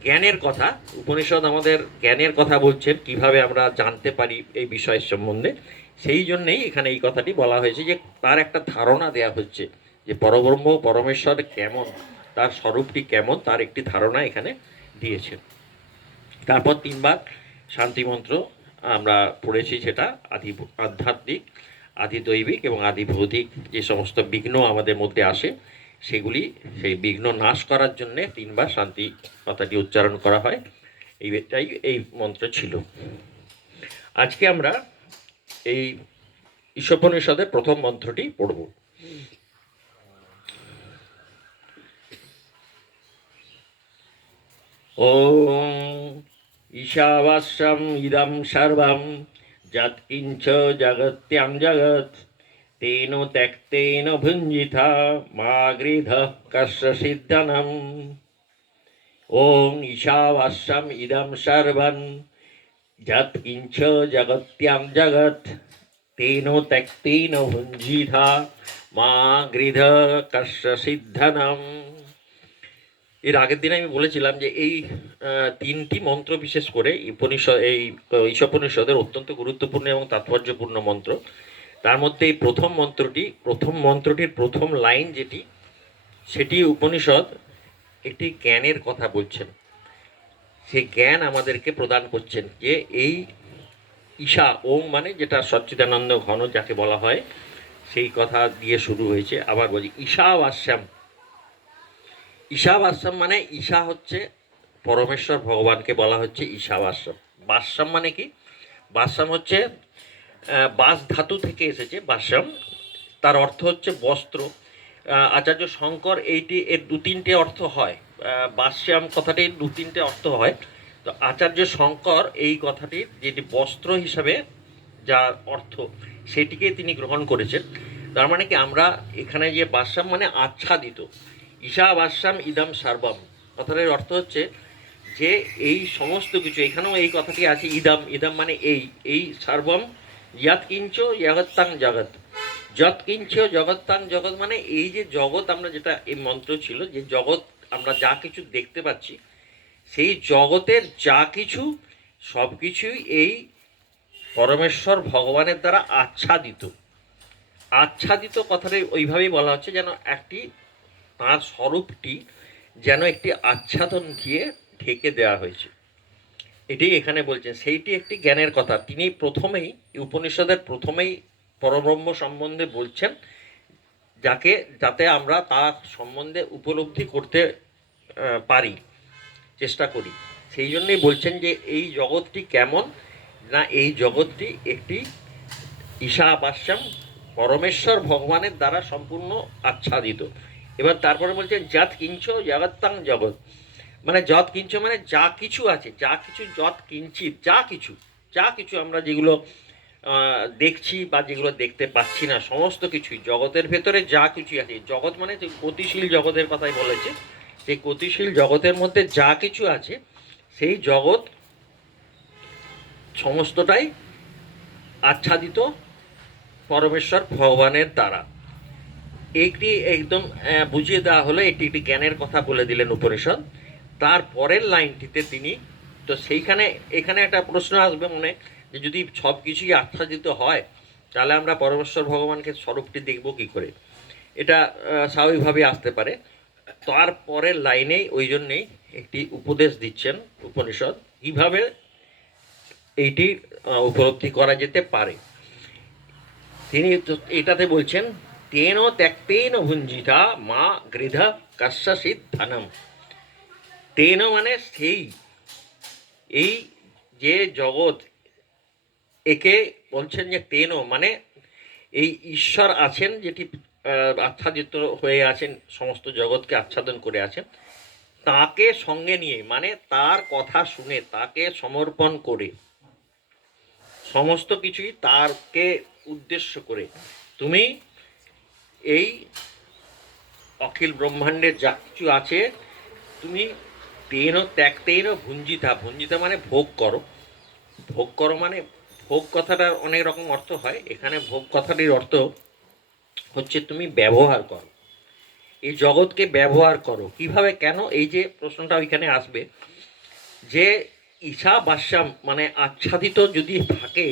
জ্ঞানের কথা, উপনিষদ আমাদের জ্ঞানের কথা বলছেন, কিভাবে আমরা জানতে পারি এই বিষয়ের সম্বন্ধে। সেই জন্যেই এখানে এই কথাটি বলা হয়েছে, যে তার একটা ধারণা দেয়া হচ্ছে যে পরব্রহ্ম পরমেশ্বর কেমন, তার স্বরূপটি কেমন, তার একটি ধারণা এখানে দিয়েছেন। তারপর 3 বার শান্তি মন্ত্র আমরা পড়েছি, সেটা আধ্যাত্মিক, আদি দৈবিক এবং আদি ভৌতিক যে সমস্ত বিঘ্ন আমাদের মধ্যে আসে, সেগুলি সেই বিঘ্ন নাশ করার জন্যে 3 বার শান্তি কথাটি উচ্চারণ করা হয়। এইটাই এই মন্ত্র ছিল। আজকে আমরা এই ঈশোপনিষদের প্রথম মন্ত্রটি পড়ব। ওম ঈশাবাস্যম ইদম সর্বম যৎকিঞ্চ জগত্যাং জগৎ তেন ত্যক্তেন ভুঞ্জিতা মা গৃধঃ কস্য সিদ্ধনম। ওম ঈশাবাস্যম ইদম সর্বম যৎকিঞ্চ জগত্যাং জগৎ তেন ত্যক্তেন ভুঞ্জিতা মা গৃধঃ কস্য সিদ্ধনম। এর আগের দিন আমি বলেছিলাম যে এই 3টি মন্ত্র বিশেষ করে এই ঈশোপনিষদের অত্যন্ত গুরুত্বপূর্ণ এবং তাৎপর্যপূর্ণ মন্ত্র। তার মধ্যে এই প্রথম মন্ত্রটির প্রথম লাইন যেটি, সেটি উপনিষদ একটি জ্ঞানের কথা বলছেন। সেই জ্ঞান আমাদেরকে প্রদান করছেন যে এই ঈশা, ওম মানে যেটা সচ্চিদানন্দ ঘন যাকে বলা হয়, সেই কথা দিয়ে শুরু হয়েছে। আবার বলি ঈশাবাস্যাম। ঈশাবাস্যম মানে ঈশা হচ্ছে পরমেশ্বর ভগবানকে বলা হচ্ছে ঈশাবাস্যম। বাস্যম মানে কি? বাস্যম হচ্ছে বাস ধাতু থেকে এসেছে বাস্যম, তার অর্থ হচ্ছে বস্ত্র। আচার্য শঙ্কর এর 2-3টে অর্থ হয়, বাস্যাম কথাটির 2-3টে অর্থ হয়। তো আচার্য শঙ্কর এই কথাটির যেটি বস্ত্র হিসাবে যার অর্থ, সেটিকে তিনি গ্রহণ করেছেন। তার মানে কি, আমরা এখানে যে বাস্যাম মানে আচ্ছাদিত, ঈশাবাস্যাম ইদম সর্বম কথাটির অর্থ হচ্ছে যে এই সমস্ত কিছু, এখানেও এই কথাটি আছে, ইদম মানে এই সর্বম যৎকিঞ্চ জগত্তাং জগৎ। যৎকিঞ্চ জগত্তাং জগৎ মানে এই যে জগৎ, আমরা যেটা এই মন্ত্র ছিল, যে জগৎ আমরা যা কিছু দেখতে পাচ্ছি, সেই জগতের যা কিছু সব কিছুই এই পরমেশ্বর ভগবানের দ্বারা আচ্ছাদিত। আচ্ছাদিত কথাটি ওইভাবেই বলা হচ্ছে, যেন একটি তাঁর স্বরূপটি যেন একটি আচ্ছাদন দিয়ে ঢেকে দেওয়া হয়েছে, এটি এখানে বলছেন। সেইটি একটি জ্ঞানের কথা। তিনি প্রথমেই উপনিষদের প্রথমেই পরব্রহ্ম সম্বন্ধে বলছেন, যাতে আমরা তার সম্বন্ধে উপলব্ধি করতে পারি, চেষ্টা করি। সেই জন্যই বলছেন যে এই জগৎটি কেমন না, এই জগৎটি একটি ঈশাবাস্যম পরমেশ্বর ভগবানের দ্বারা সম্পূর্ণ আচ্ছাদিত। এবার তারপরে বলছেন যৎ কিঞ্চ জগত্তাং জগৎ, মানে যৎ কিঞ্চ মানে যা কিছু আছে, যা কিছু, যৎ কিঞ্চিত যা কিছু আমরা যেগুলো দেখছি বা যেগুলো দেখতে পাচ্ছি না, সমস্ত কিছুই জগতের ভেতরে যা কিছু আছে। জগৎ মানে যে গতিশীল জগতের কথাই বলেছে, সেই গতিশীল জগতের মধ্যে যা কিছু আছে সেই জগৎ সমস্তটাই আচ্ছাদিত পরমেশ্বর ভগবানের দ্বারা। একটি একদম বুঝিয়ে দেওয়া হলো, এটি একটি জ্ঞানের কথা বলে দিলেন উপনিষদ। তার পরের লাইনটিতে তিনি তো সেইখানে এখানে একটা প্রশ্ন আসবে মনে, যে যদি সব কিছুই আচ্ছাদিত হয় তাহলে আমরা পরমেশ্বর ভগবানকে স্বরূপটি দেখব কী করে? এটা স্বাভাবিকভাবেই আসতে পারে। তার পরের লাইনেই ওই জন্যেই একটি উপদেশ দিচ্ছেন উপনিষদ কীভাবে এইটি উপলব্ধি করা যেতে পারে। তিনি এটাতে বলছেন, তেন ত্যক্তেন ভুঞ্জিতা মা গৃধ কস্যচিৎ ধনম। তেন মানে সেই, এই যে জগৎ, একে বলছেন যে তেন মানে এই ঈশ্বর আছেন যেটি আচ্ছাদিত হয়ে আছেন, সমস্ত জগৎকে আচ্ছাদন করে আছেন, তাকে সঙ্গে নিয়ে মানে তার কথা শুনে তাকে সমর্পণ করে সমস্ত কিছুই তারকে উদ্দেশ্য করে তুমি এই অখিল ব্রহ্মাণ্ডের যা কিছু আছে তুমি তেন ত্যক্তেন ভুঞ্জিতা, ভুঞ্জিতা মানে ভোগ করো। ভোগ করো মানে ভোগ কথাটার অনেক রকম অর্থ হয়, এখানে ভোগ কথাটির অর্থ হচ্ছে তুমি ব্যবহার করো, এই জগৎকে ব্যবহার করো। কিভাবে, কেন? এই যে প্রশ্নটা ওইখানে আসবে যে ঈশাবাস্যাম মানে আচ্ছাদিত যদি থাকে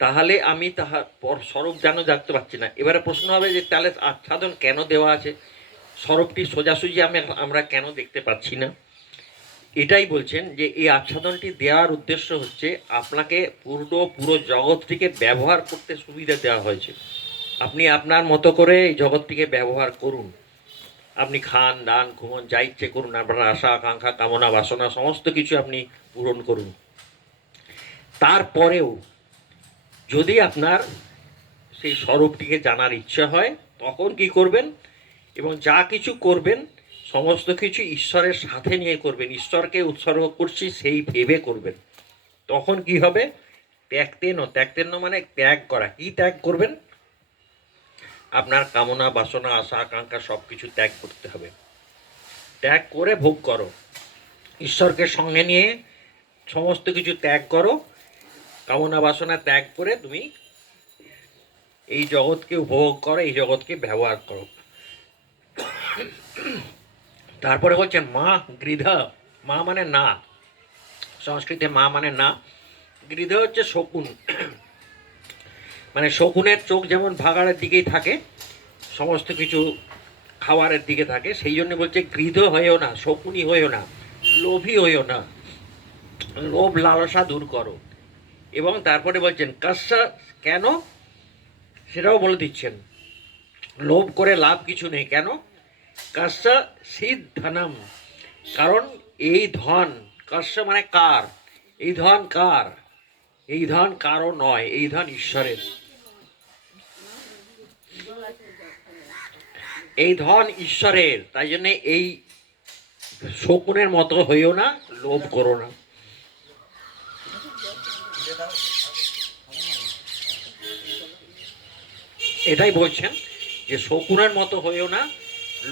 তাহলে আমি তাহার স্বরূপ যেন দেখতে পাচ্ছি না। এবারে প্রশ্ন হবে যে তাহলে আচ্ছাদন কেন দেওয়া আছে, স্বরূপটি সোজাসুজি আমরা কেন দেখতে পাচ্ছি না? এটাই বলছেন যে এই আচ্ছাদনটি দেওয়ার উদ্দেশ্য হচ্ছে আপনাকে পুরো জগৎটিকে ব্যবহার করতে সুবিধা দেওয়া হয়েছে। আপনি আপনার মতো করে এই জগৎটিকে ব্যবহার করুন, আপনি খান দান ঘুমন যা ইচ্ছে করুন, আপনার আশা আকাঙ্ক্ষা কামনা বাসনা সমস্ত কিছু আপনি পূরণ করুন। তারপরেও যদি আপনার সেই স্বরূপটিকে জানার ইচ্ছা হয় তখন কি করবেন, এবং যা কিছু করবেন সমস্ত কিছু ঈশ্বরের সাথে নিয়ে করবেন, ঈশ্বরকে উৎসর্গ করছি সেই ভেবে করবেন। তখন কি হবে? ত্যাগতেন মানে ত্যাগ করা। কি ত্যাগ করবেন? আপনার কামনা বাসনা আশা আকাঙ্ক্ষা সব কিছু ত্যাগ করতে হবে। ত্যাগ করে ভোগ করো, ঈশ্বরকে সঙ্গে নিয়ে সমস্ত কিছু ত্যাগ করো, কামনা বাসনা ত্যাগ করে তুমি এই জগৎকে উপভোগ করো, এই জগৎকে ব্যবহার করো। তারপরে বলছেন মা গৃধ, মা মানে না, সংস্কৃতে মা মানে না, গৃধ হচ্ছে শকুন। মানে শকুনের চোখ যেমন ভাগাড়ের দিকেই থাকে, সমস্ত কিছু খাবারের দিকে থাকে, সেই জন্য বলছে গৃধ হয়েও না, শকুনি হয়েও না, লোভী হয়েও না, লোভ লালসা দূর করো। এবং তারপরে বলছেন কাস্যা, কেন সেটাও বলে দিচ্ছেন, লোভ করে লাভ কিছু নেই। কেন? কাস্যা সিদ্ধনম, কারণ এই ধন, কাস্য মানে কার, এই ধন কার? এই ধন কারও নয়, এই ধন ঈশ্বরের। এই ধন ঈশ্বরের, তাই জন্য এই শকুনের মতো হইও না, লোভ করো না। এটাই বলছেন যে শকুনের মতো হইও না,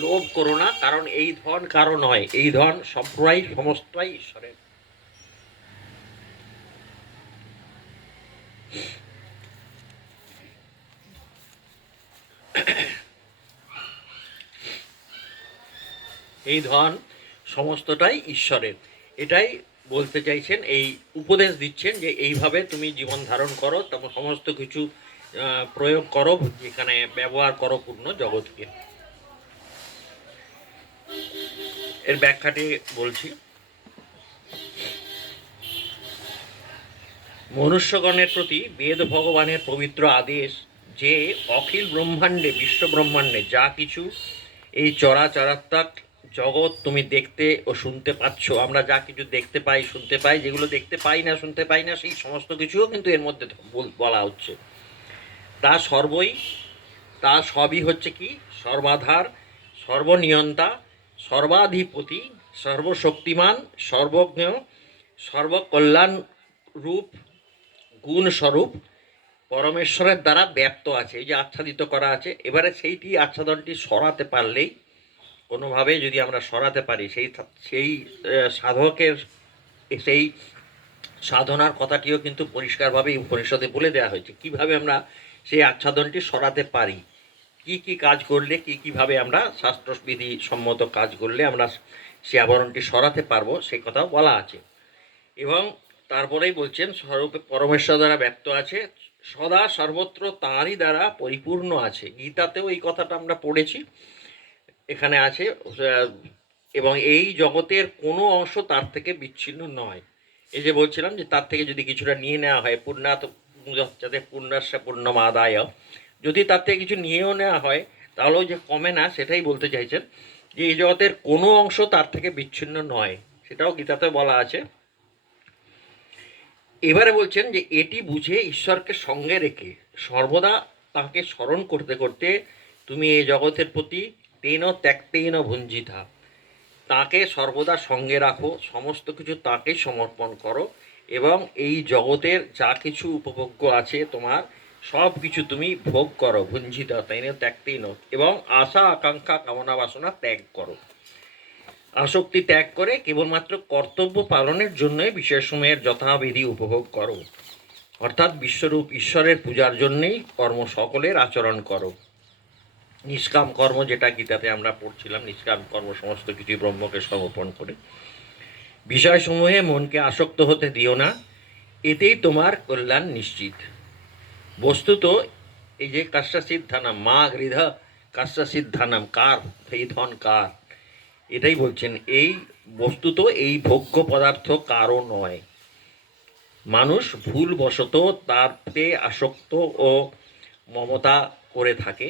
লোভ করো না, কারণ এই ধন কারো নয়, এই ধন সবটাই সমস্তটাই ঈশ্বরের। এই ধন সমস্তটাই ঈশ্বরের, এটাই বলতে চাইছেন, এই উপদেশ দিচ্ছেন যে এইভাবে তুমি জীবন ধারণ করো, তখন সমস্ত কিছু প্রয়োগ করো, যেখানে ব্যবহার করো পূর্ণ জগৎকে। এর ব্যাখ্যাটি বলছি। মনুষ্যগণের প্রতি বেদ ভগবানের পবিত্র আদেশ যে অখিল ব্রহ্মাণ্ডে, বিশ্ব ব্রহ্মাণ্ডে যা কিছু এই চরাচরাত্মক জগৎ তুমি দেখতে ও শুনতে পাচ্ছ, আমরা যা কিছু দেখতে পাই শুনতে পাই, যেগুলো দেখতে পাই না শুনতে পাই না সেই সমস্ত কিছুও কিন্তু এর মধ্যে বলা হচ্ছে। তা সবই হচ্ছে কি? সর্বাধার, সর্বনিয়ন্তা, সর্বাধিপতি, সর্বশক্তিমান, সর্বজ্ঞ, সর্বকল্যাণ রূপ, গুণ স্বরূপ পরমেশ্বরের দ্বারা ব্যপ্ত আছে, এই যে আচ্ছাদিত করা আছে। এবারে সেইটি আচ্ছাদনটি সরাতে পারলেই কোনোভাবে যদি আমরা সরাতে পারি, সেই সাধকের সেই সাধনার কথাটিও কিন্তু পরিষ্কারভাবে এই উপনিষদে বলে দেওয়া হয়েছে, কিভাবে আমরা সেই আচ্ছাদনটি সরাতে পারি, কি কি কাজ করলে, কীভাবে আমরা শাস্ত্রবিধি সম্মত কাজ করলে আমরা সে আবরণটি সরাতে পারবো, সেই কথাও বলা আছে। এবং তারপরেই বলছেন স্বরূপে পরমেশ্বর দ্বারা ব্যক্ত আছে, সদা সর্বত্র তাঁরই দ্বারা পরিপূর্ণ আছে। গীতাতেও এই কথাটা আমরা পড়েছি, এখানে আছে। এবং এই জগতের কোনো অংশ তার থেকে বিচ্ছিন্ন নয়। এই যে বলছিলাম যে তার থেকে যদি কিছুটা নিয়ে নেওয়া হয়, পূর্ণাত যাতে পূর্ণাস্য পূর্ণমাদায়, যদি তার থেকে কিছু নিয়েও নেওয়া হয় তাহলেও যে কমে না, সেটাই বলতে চাইছেন যে এই জগতের কোনো অংশ তার থেকে বিচ্ছিন্ন নয়, সেটাও গীতাতে বলা আছে। এবারে বলছেন যে এটি বুঝে ঈশ্বরকে সঙ্গে রেখে সর্বদা তাকে স্মরণ করতে করতে তুমি এই জগতের প্রতি তেন ত্যাক্তেন ভুঞ্জিতা, তাকে সর্বদা সঙ্গে রাখো, সমস্ত কিছু তাকেই সমর্পণ করো, এবং এই জগতের যা কিছু উপভোগ্য আছে তোমার সব কিছু তুমি ভোগ করো, ভুঞ্জিতা তেন ত্যাক্তেন, এবং আশা আকাঙ্ক্ষা কামনা বাসনা ত্যাগ করো। আসক্তি ত্যাগ করে কেবলমাত্র কর্তব্য পালনের জন্যই বিষয়সমূহের যথাবিধি উপভোগ করো, অর্থাৎ বিশ্বরূপ ঈশ্বরের পূজার জন্যেই কর্ম সকলের আচরণ করো। নিষ্কাম কর্ম, যেটা গীতাতে আমরা পড়ছিলাম, নিষ্কাম কর্ম সমস্ত কিছুই ব্রহ্মকে সমর্পণ করে। বিষয়সমূহে মনকে আসক্ত হতে দিও না, এতেই তোমার কল্যাণ নিশ্চিত। বস্তুত এই যে কাশ্যসিদ্ধানাম মা গৃধ কাশ্যসিদ্ধানাম, কার এই ধন কার, এটাই বলছেন। এই বস্তুত এই ভোগ্য পদার্থ কারও নয়, মানুষ ভুলবশত তারতে আসক্ত ও মমতা করে থাকে।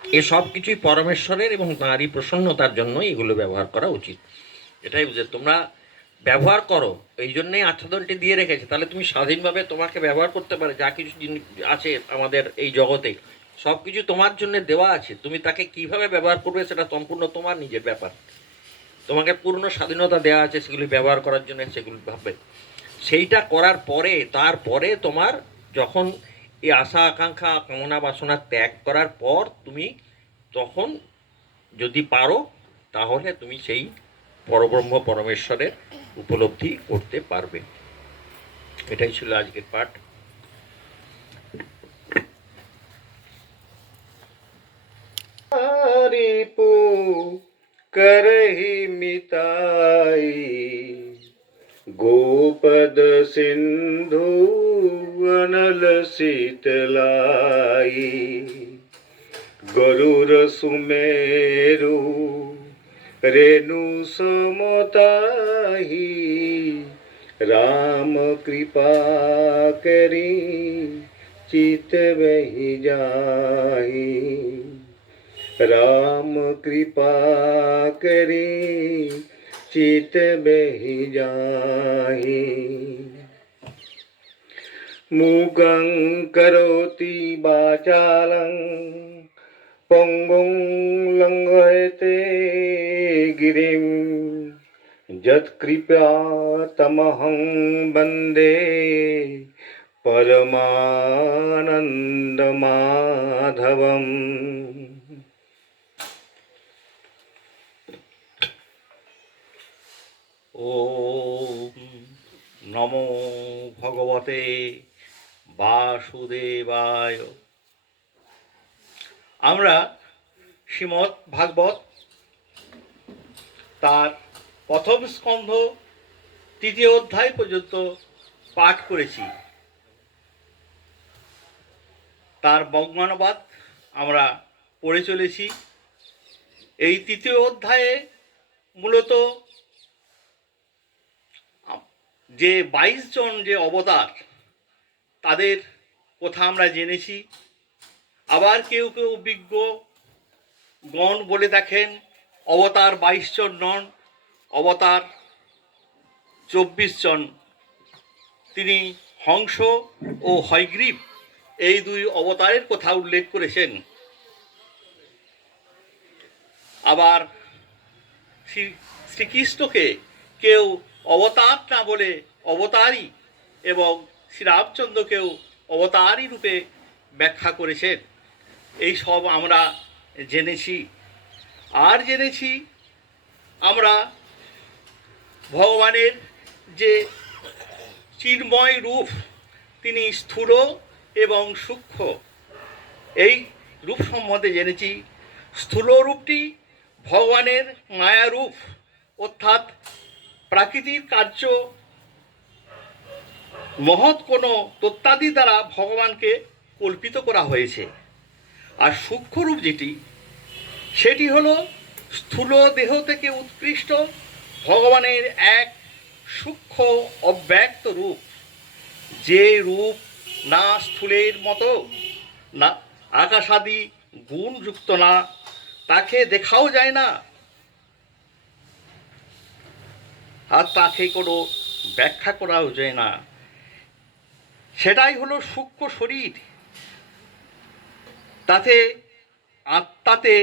এসব কিছুই পরমেশ্বরের এবং তাঁরই প্রসন্নতার জন্য এগুলো ব্যবহার করা উচিত। এটাই বুঝে তোমরা ব্যবহার করো, এই জন্যেই আচ্ছাদনটি দিয়ে রেখেছে। তাহলে তুমি স্বাধীনভাবে তোমাকে ব্যবহার করতে পারে, যা কিছু জিনিস আছে আমাদের এই জগতে সব কিছু তোমার জন্য দেওয়া আছে। তুমি তাকে কিভাবে ব্যবহার করবে সেটা সম্পূর্ণ তোমার নিজের ব্যাপার। তোমাকে পূর্ণ স্বাধীনতা দেওয়া আছে সেগুলি ব্যবহার করার জন্য, সেগুলি ভাববে। সেইটা করার পরে, তারপরে তোমার যখন এই আশা আকাঙ্ক্ষা কামনা বাসনা ত্যাগ করার পর তুমি তখন যদি পারো তাহলে তুমি সেই পরব্রহ্ম পরমেশ্বরের উপলব্ধি করতে পারবে। এটাই ছিল আজকের পাঠ। रिपु करहि मिताई गोपद सिंधु अनल शीतलाई गरुर सुमेरु रेणु समताही राम कृपा करी चित बहि जाई राम कृपा करी चित बहि जाहि मूकं करोति वाचालं पंगुं लंघयते गिरिं यत्कृपया तमहं वन्दे परमानन्दमाधवम्। ওম নমো ভগবতে বাসুদেবায়। আমরা শ্রীমদ্ ভাগবত তার প্রথম স্কন্ধ 3য় অধ্যায় পর্যন্ত পাঠ করেছি। তার বর্ণনাবাদ আমরা পড়ে চলেছি। এই 3য় অধ্যায়ে মূলত যে 22 জন যে অবতার তাদের কথা আমরা জেনেছি। আবার কেউ কেউ বিজ্ঞ গণ বলে দেখেন অবতার 22 জন নন, অবতার 24 জন। তিনি হংস ও হয়গ্রীব এই 2 অবতারের কথা উল্লেখ করেছেন। আবার শ্রীকৃষ্ণকে কেউ অবতার না বলে অবতারী, এবং শ্রীরামচন্দ্রকেও অবতারী রূপে ব্যাখ্যা করেছেন। এই সব আমরা জেনেছি। আর জেনেছি আমরা ভগবানের যে চিন্ময় রূপ, তিনি স্থূল এবং সূক্ষ্ম। এই রূপ সম্বন্ধে জেনেছি স্থূল রূপটি ভগবানের মায়ারূপ, অর্থাৎ প্রাকৃতিক কার্য মহৎ কোনো তত্ত্বাদি দ্বারা ভগবানকে কল্পিত করা হয়েছে। আর সূক্ষ্মরূপ যেটি, সেটি হলো স্থূল দেহ থেকে উৎকৃষ্ট ভগবানের এক সূক্ষ্ম অব্যক্ত রূপ, যে রূপ না স্থূলের মতো না আকাশাদি গুণযুক্ত, না তাকে দেখাও যায় না, আর তাকে কোনো ব্যাখ্যা করাও যায় না। সেটাই হলো সূক্ষ্ম শরীর। তাতে আত্মাতে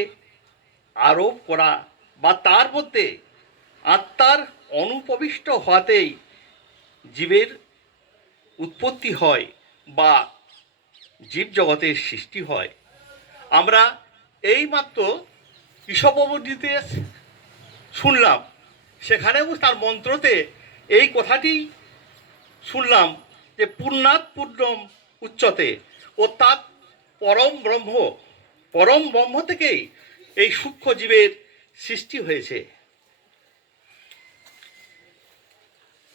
আরোপ করা বা তার মধ্যে আত্মার অনুপবিষ্ট হওয়াতেই জীবের উৎপত্তি হয় বা জীবজগতের সৃষ্টি হয়। আমরা এইমাত্র ঈশপবর্জিতে শুনলাম, সেখানেও তার মন্ত্রতে এই কথাটি শুনলাম যে পূর্ণাৎ পূর্ণম উচ্চতে, অর্থাৎ পরম ব্রহ্ম থেকেই এই সূক্ষ্ম জীবের সৃষ্টি হয়েছে।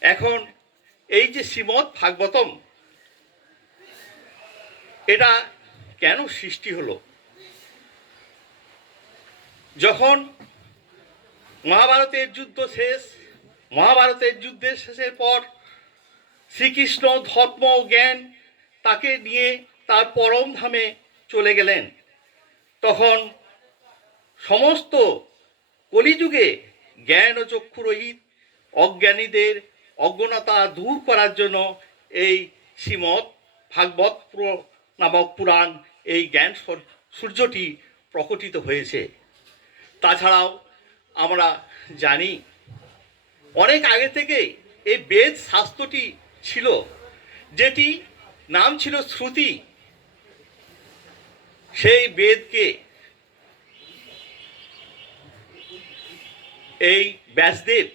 এখন এই যে শ্রীমদ্ ভাগবতম, এটা কেন সৃষ্টি হলো? যখন মহাভারতের যুদ্ধের শেষের পর শ্রীকৃষ্ণ ধর্ম জ্ঞান তাকে নিয়ে তার পরম ধামে চলে গেলেন, তখন সমস্ত কলিযুগে জ্ঞান ও চক্ষুরহিত অজ্ঞানীদের অজ্ঞতা দূর করার জন্য এই শ্রীমদ্ ভাগবত নামক পুরাণ, এই জ্ঞান সূর্যটি প্রকটিত হয়েছে। তাছাড়াও আমরা জানি অনেক আগে থেকে এই বেদ শাস্ত্রটি ছিল, যেটি নাম ছিল শ্রুতি। সেই বেদকে এই ব্যাসদেব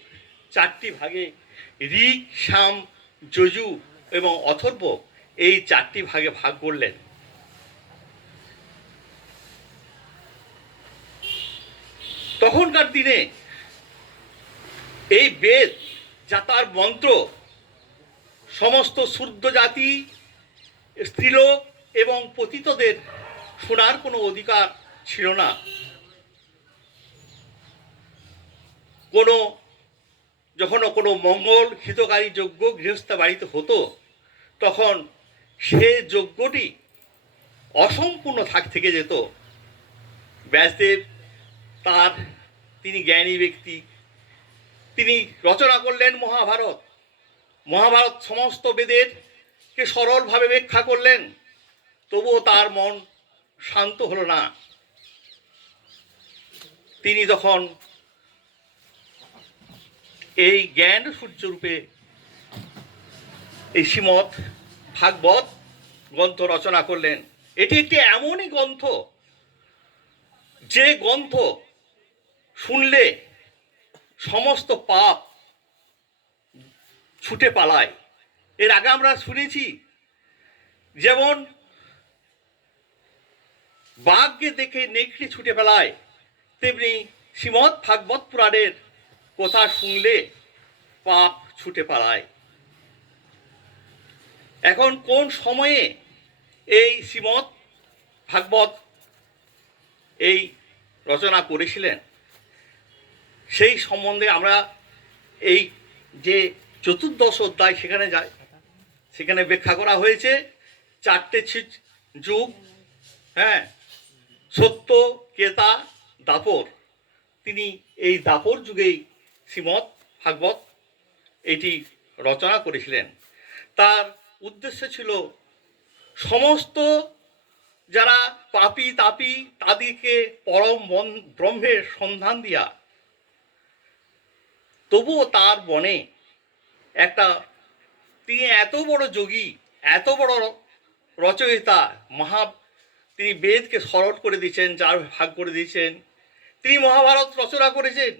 চারটি ভাগে, ঋক, সাম, যজু এবং অথর্ব, এই চারটি ভাগে ভাগ করলেন। তখনকার দিনে এই বেদ যা তার মন্ত্র, সমস্ত শূদ্র জাতি, স্ত্রীলোক এবং পতিতদের শোনার কোনো অধিকার ছিল না। যখন কোনো মঙ্গল হিতকারী যজ্ঞ গৃহস্থ বাড়িতে হতো, তখন সে যজ্ঞটি অসম্পূর্ণ থেকে যেত। ব্যাসদেব তিনি জ্ঞানী ব্যক্তি, তিনি রচনা করলেন মহাভারত সমস্ত বেদেরকে সরলভাবে ব্যাখ্যা করলেন, তবুও তার মন শান্ত হলো না। তিনি তখন এই জ্ঞান সূর্যরূপে এই শ্রীমদ্ ভাগবত গ্রন্থ রচনা করলেন। এটি একটি এমনই গ্রন্থ, যে গ্রন্থ শুনলে সমস্ত পাপ ছুটে পালায়। এর আগে আমরা শুনেছি, যেমন বাঘকে দেখে নেকড়ে ছুটে পালায়, তেমনি শ্রীমদ্ ভাগবত পুরাণের কথা শুনলে পাপ ছুটে পালায়। এখন কোন সময়ে এই শ্রীমদ্ ভাগবত এই রচনা করেছিলেন, সেই সম্বন্ধে আমরা এই যে চতুর্দশ অধ্যায় সেখানে ব্যাখ্যা করা হয়েছে। চারটে যুগ, সত্য, কেতা, দাপর। তিনি এই দাপর যুগেই শ্রীমদ্ ভাগবত এটি রচনা করেছিলেন। তার উদ্দেশ্য ছিল সমস্ত যারা পাপী তাপী তাদেরকে পরম ব্রহ্মের সন্ধান দিয়া। তবুও তার মনে তিনি এত বড় যোগী, এত বড় রচয়িতা, তিনি বেদকে সরল করে দিয়েছেন, যার ভাগ করে দিয়েছেন, তিনি মহাভারত রচনা করেছেন,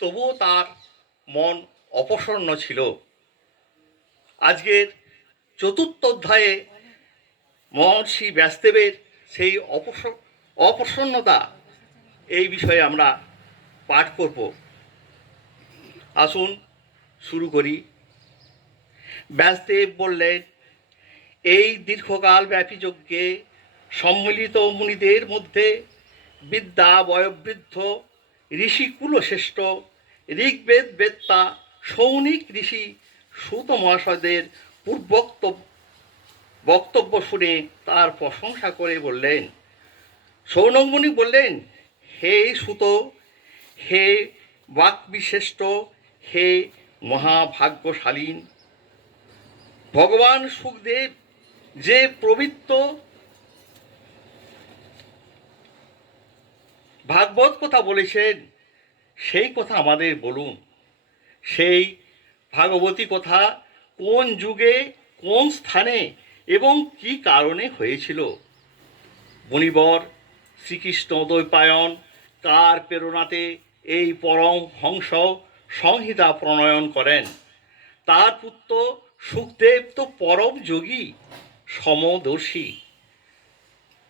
তবুও তার মন অপ্রসন্ন ছিল। আজকের চতুর্থ অধ্যায়ে মহর্ষি ব্যাসদেবের সেই অপ্রসন্নতা এই বিষয়ে আমরা পাঠ করব। আসুন শুরু করি। ব্যাসদেব বললেন, এই দীর্ঘকাল ব্যাপী যজ্ঞে সম্মিলিত মুনিদের মধ্যে বিদ্যা বয়োবৃদ্ধ ঋষি কুলশ্রেষ্ঠ ঋগ্বেদ বেত্তা সৌনিক ঋষি সুত মহাশয়দের পূর্বোক্ত বক্তব্য শুনে তার প্রশংসা করে বললেন। সৌনক মুনি বললেন, হে সুত, হে বাক্বিশ্রেষ্ঠ, হে মহাভাগ্যশালীন, ভগবান সুখদেব যে পবিত্র ভাগবত কথা বলেছেন সেই কথা আমাদের বলুন। সেই ভাগবতী কথা কোন যুগে, কোন স্থানে এবং কি কারণে হয়েছিল? মুনিবর শ্রীকৃষ্ণ দ্বৈপায়ন কার প্রেরণাতে এই পরম হংস সংহিতা প্রণয়ন করেন? তার পুত্র সুখদেব তো পরম যোগী, সমদর্শী,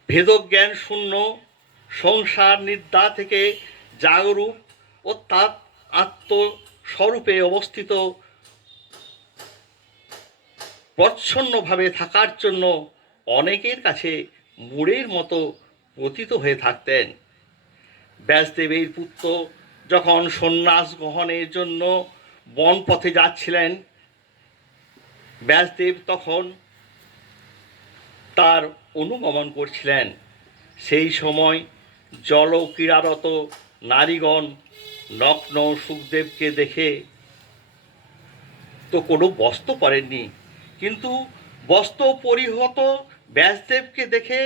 ভেদজ্ঞান শূন্য, সংসার নিদ্রা থেকে জাগরূপ অর্থাৎ আত্মস্বরূপে অবস্থিত প্রচ্ছন্নভাবে থাকার জন্য অনেকের কাছে মূঢ়ের মতো পতিত হয়ে থাকতেন। ব্যাসদেবের পুত্র যখন সন্ন্যাস গ্রহণের জন্য বনপথে যাচ্ছিলেন, ব্যাসদেব তখন তার অনুগমন করছিলেন। সেই সময় জলক্রীড়ারত নারীগণ নগ্ন সুখদেবকে দেখে তো কোনো বস্ত্র পরেননি, কিন্তু বস্ত্র পরিহত ব্যাসদেবকে দেখে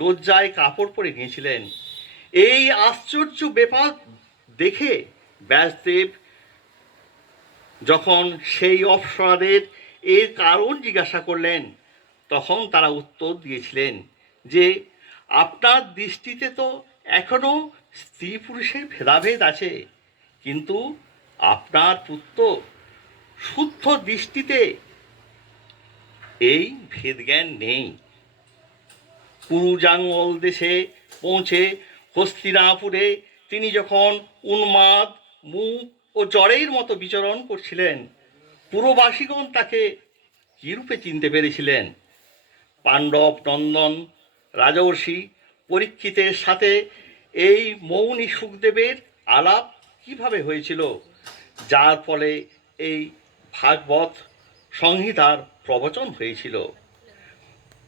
লজ্জায় কাপড় পরে নিয়েছিলেন। এই আশ্চর্য ব্যাপার দেখে ব্যাসদেব যখন সেই অপ্সরাদের এর কারণ জিজ্ঞাসা করলেন, তখন তারা উত্তর দিয়েছিলেন যে আপনার দৃষ্টিতে তো এখনও স্ত্রী পুরুষের ভেদাভেদ আছে, কিন্তু আপনার পুত্র শুদ্ধ দৃষ্টিতে এই ভেদজ্ঞান নেই। কুরুজাঙ্গল দেশে পৌঁছে হস্তিনাপুরে তিনি যখন উন্মাদ, মুখ ও জ্বরের মতো বিচরণ করছিলেন, পুরবাসীগণ তাকে কিরূপে চিনতে পেরেছিলেন? পাণ্ডব নন্দন রাজর্ষি পরীক্ষিতের সাথে এই মৌনী সুখদেবের আলাপ কিভাবে হয়েছিল, যার ফলে এই ভাগবত সংহিতার প্রবচন হয়েছিল?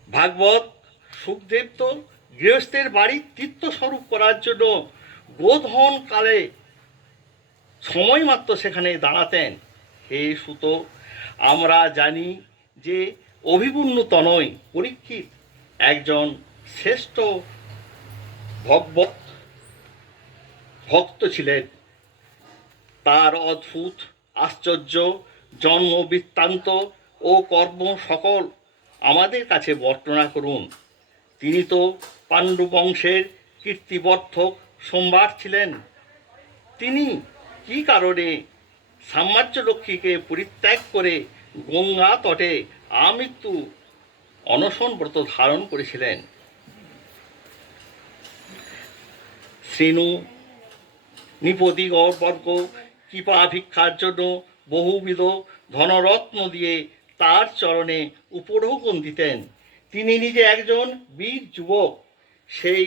ভাগবত সুখদেব তো গৃহস্থের বাড়ির তীর্থস্বরূপ করার জন্য গোধন কালে সময়মাত্র সেখানে দাঁড়াতেন। হে সুত, আমরা জানি যে অভিমন্যু তনয় পরীক্ষিত একজন শ্রেষ্ঠ ভক্ত ছিলেন। তার অদ্ভুত আশ্চর্য জন্ম বৃত্তান্ত ও কর্ম সকল আমাদের কাছে বর্ণনা করুন। তিনি তো পাণ্ডু বংশের কীর্তিবর্ধক সম্রাট ছিলেন। তিনি কি কারণে সাম্রাজ্য লক্ষ্মীকে পরিত্যাগ করে গঙ্গা তটে আমৃত্যু অনশন ব্রত ধারণ করেছিলেন? শ্রেণু নিপতি গৌরবর্গ কৃপা ভিক্ষার জন্য বহুবিধ ধনরত্ন দিয়ে তার চরণে উপঢৌকন দিতেন। তিনি নিজে একজন বীর যুবক, সেই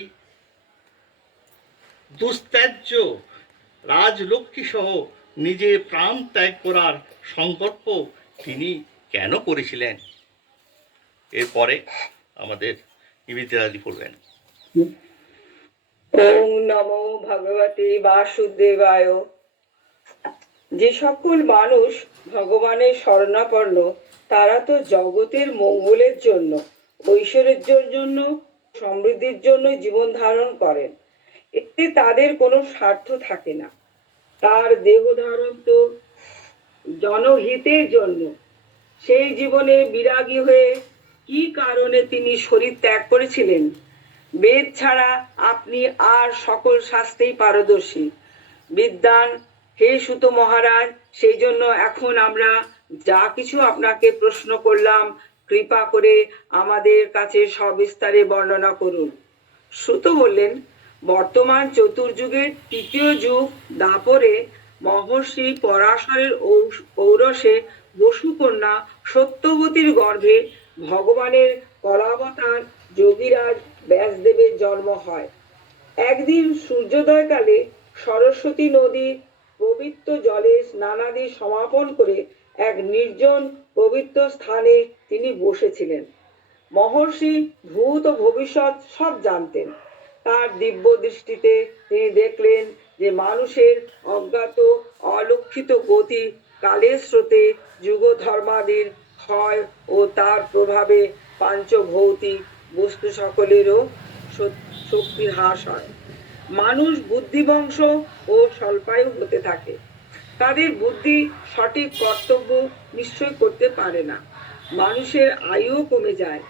দুস্ত্যাজ্য রাজলক্ষ্মী সহ নিজের প্রাণ ত্যাগ করার সংকল্প তিনি কেন করেছিলেন? এরপরে আমাদের নিবেদিতাদি পড়বেন। ওং নমো ভগবতে বাসুদেবায়। যে সকল মানুষ ভগবানের শরণাপন্ন তারা তো জগতের মঙ্গলের জন্য, ঐশ্বর্যের জন্য, সমৃদ্ধির জন্য জীবন ধারণ করেন। এতে তাদের কোনো স্বার্থ থাকে না। তার দেহ ধারণ তো জনহিতের জন্য। সেই জীবনে বিরাগী হয়ে কি কারণে তিনি শরীর ত্যাগ করেছিলেন বেদ ছাড়া আপনি আর সকল শাস্ত্রেই পারদর্শী বিদ্বান হে সুত মহারাজ। সেই জন্য এখন আমরা যা কিছু আপনাকে প্রশ্ন করলাম কৃপা করে আমাদের কাছে সবিস্তারে বর্ণনা করুন। সুত বললেন, বর্তমান চতুর্যুগের তৃতীয় যুগ দাপরে মহর্ষি পরাশরের ঔরসে বসুকন্যা সত্যবতীর গর্ভে ভগবানের কলাবতার যোগীরাজ ব্যাসদেবের জন্ম হয়। একদিন সূর্যোদয়কালে সরস্বতী নদীর পবিত্র জলে স্নানাদি সমাপন করে এক নির্জন পবিত্র স্থানে তিনি বসেছিলেন। মহর্ষি ভূত ও ভবিষ্যৎ সব জানতেন। তার দিব্য দৃষ্টিতে তিনি দেখলেন যে মানুষের অজ্ঞাত অলক্ষিত গতি, কালের স্রোতে যুগ ধর্মাদির ক্ষয় ও তার প্রভাবে পাঞ্চভৌতিক বস্তু সকলেরও শক্তির হ্রাস হয়। মানুষ বুদ্ধিবংশ ও স্বল্পায়ু হতে থাকে। তাদের বুদ্ধি সঠিক কর্তব্য নিশ্চয় করতে পারে না। মানুষের আয়ুও কমে যায়।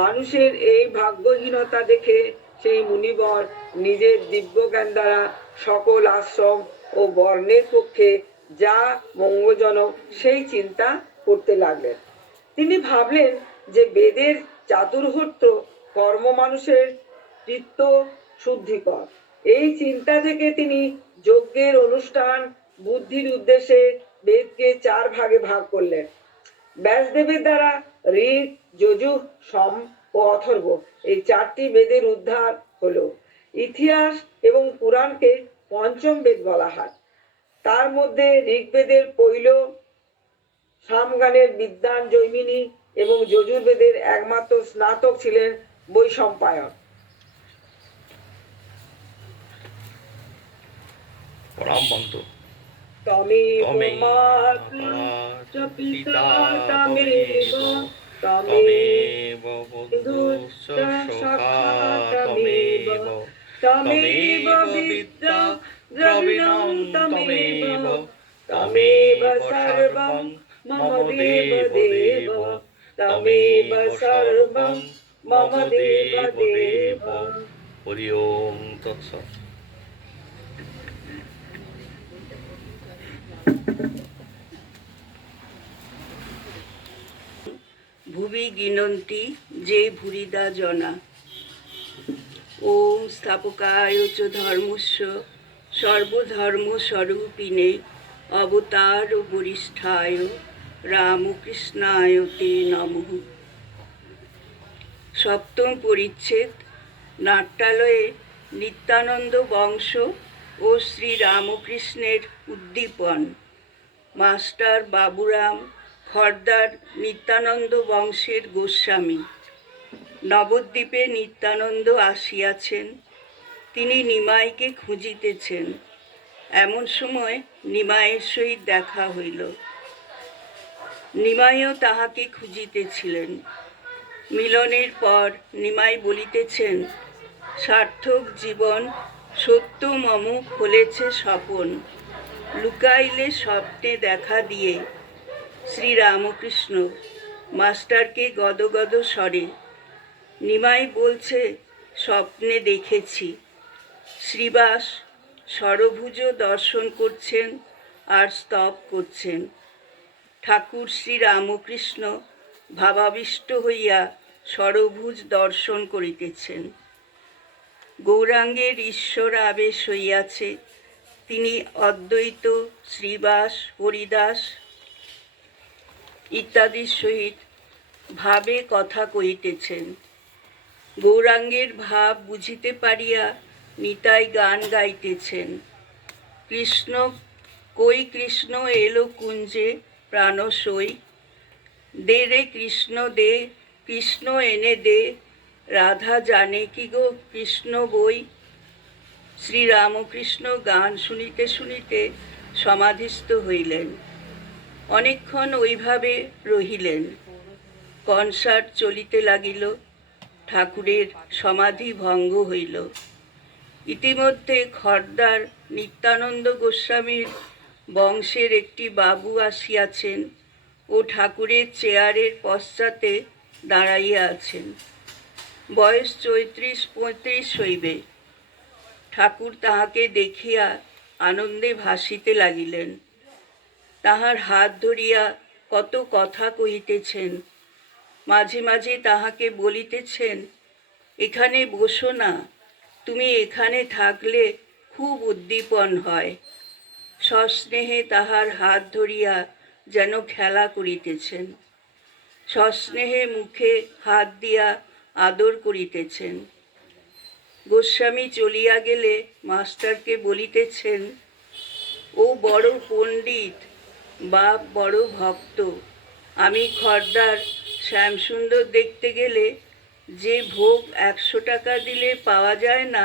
মানুষের এই ভাগ্যহীনতা দেখে সেই মুনিবর নিজের দিব্য জ্ঞান দ্বারা সকল আশ্রম ও বর্ণের পক্ষে যা মঙ্গলজনক সেই চিন্তা করতে লাগলেন। তিনি ভাবলেন যে বেদের চাতুর্হর্ত কর্ম মানুষের চিত্ত শুদ্ধিকর। এই চিন্তা থেকে তিনি যজ্ঞের অনুষ্ঠান বুদ্ধির উদ্দেশ্যে বেদকে 4 ভাগে ভাগ করলেন। ব্যাসদেবের দ্বারা ঋক, যজুঃ, সম ও অথর্ব এই 4টি বেদের উদ্ধার হলো। ইতিহাস এবং পুরাণকে পঞ্চম বেদ বলা হয়। তার মধ্যে ঋগ্বেদের পৈল, সামগানের বিদ্বান জৈমিনী এবং যজুর্বেদের একমাত্র স্নাতক ছিলেন বৈশম্পায়ন। প্রণাম মন্ত্র। তমেব তমেব মাতা চ পিতা তমেব তমেব বন্ধুশ্চ সখা তমেব তমেব বিদ্যা দ্রবিণং তমেব তমেব সর্বং মম দেব দেব তমেব সর্বং মম দেব দেব। হরি ওম তৎসৎ। ভুবি গিনন্তি যে ভুরিদা জনা। ওম স্থাপকায় চ ধর্মস্য সর্বধর্ম স্বরূপিণে অবতার বরিষ্ঠায় রামকৃষ্ণায় তে নমঃ। সপ্তম পরিচ্ছেদ। নাট্যালয়ে নিত্যানন্দ বংশ ও শ্রী রামকৃষ্ণের উদ্দীপন। মাস্টার বাবুরাম খর্দার নিত্যানন্দ বংশের গোস্বামী। নবদ্বীপে নিত্যানন্দ আসিয়াছেন। তিনি নিমাইকে খুঁজিতেছেন। এমন সময় নিমাইয়ের সহিত দেখা হইল। নিমাইও তাহাকে খুঁজিতেছিলেন। মিলনের পর নিমাই বলিতেছেন, সার্থক জীবন সত্য মম ফলেছে স্বপন, লুকাইলে স্বপ্নে দেখা দিয়ে। শ্রীরামকৃষ্ণ মাস্টারকে গদগদ স্বরে। নিমাই বলছে, স্বপ্নে দেখেছি। শ্রীবাস ষড়ভুজ দর্শন করছেন আর স্তব করছেন। ঠাকুর শ্রীরামকৃষ্ণ ভাবাবিষ্ট হইয়া ষড়ভুজ দর্শন করিতেছেন। গৌরাঙ্গের ঈশ্বর আবেশ হইয়াছে। তিনি অদ্বৈত, শ্রীবাস, হরিদাস ইত্যাদির সহিত ভাবে কথা কহিতেছেন। গৌরাঙ্গের ভাব বুঝিতে পারিয়া নিতাই গান গাইতেছেন। কৃষ্ণ কই কৃষ্ণ এলো কুঞ্জে প্রাণ সই, দে রে কৃষ্ণ দে, কৃষ্ণ এনে দে, রাধা জানে কি গো কৃষ্ণ বই। শ্রীরামকৃষ্ণ গান শুনিতে শুনিতে সমাধিস্থ হইলেন। অনেকক্ষণ ওইভাবে রহিলেন। কনসার্ট চলিতে লাগিল। ঠাকুরের সমাধি ভঙ্গ হইল। ইতিমধ্যে খর্দার নিত্যানন্দ গোস্বামীর বংশের একটি বাবু আসিয়াছেন ও ঠাকুরের চেয়ারের পশ্চাতে দাঁড়াইয়া আছেন। বয়স 34-35 হইবে। ঠাকুর তাহাকে দেখিয়া আনন্দে ভাসিতে লাগিলেন। তাহার হাত ধরিয়া কত কথা কহিতেছেন। মাঝে মাঝে তাহাকে বলিতেছেন, এখানে বসো না, তুমি এখানে থাকলে খুব উদ্দীপন হয়। সস্নেহে তাহার হাত ধরিয়া যেন খেলা করিতেছেন। সস্নেহে মুখে হাত দিয়া আদর করিতেছেন। গোস্বামী চলিয়া গেলে মাস্টারকে বলিতেছেন, ও বড় পণ্ডিত, বাপ বড় ভক্ত। আমি খর্দার শ্যামসুন্দর দেখতে গেলে যে ভোগ 100 টাকা দিলে পাওয়া যায় না,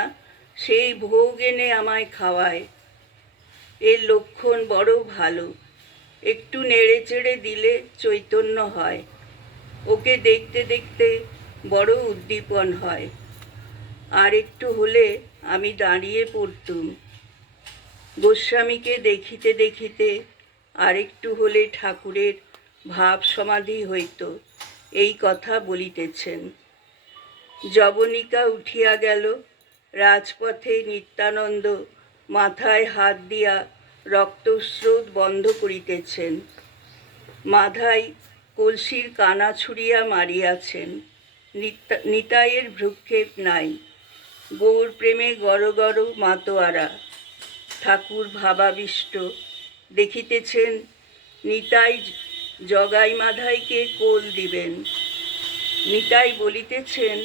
সেই ভোগ এনে আমায় খাওয়ায়। এর লক্ষণ বড় ভালো, একটু নেড়ে চেড়ে দিলে চৈতন্য হয়। ওকে দেখতে দেখতে বড় উদ্দীপন হয়। আর একটু হলে আমি দাঁড়িয়ে পড়তুম। গোস্বামীকে দেখিতে দেখিতে আরেকটু হলে ঠাকুরের ভাব সমাধি হইত, এই কথা বলিতেছেন। যবনিকা উঠিয়া গেল। রাজপথে নিত্যানন্দ মাথায় হাত দিয়া রক্তস্রোত বন্ধ করিতেছেন। মাধাই কলসির কানা ছুঁড়িয়া মারিয়াছেন। নিতাইয়ের ভ্রুক্ষেপ নাই। গৌর প্রেমে গড় গড় মাতোয়ারা। ঠাকুর ভাবাবিষ্ট দেখিতেছেন নিতাই জগাই মাধাইকে কোল দিবেন। নিতাই বলিতেছেন,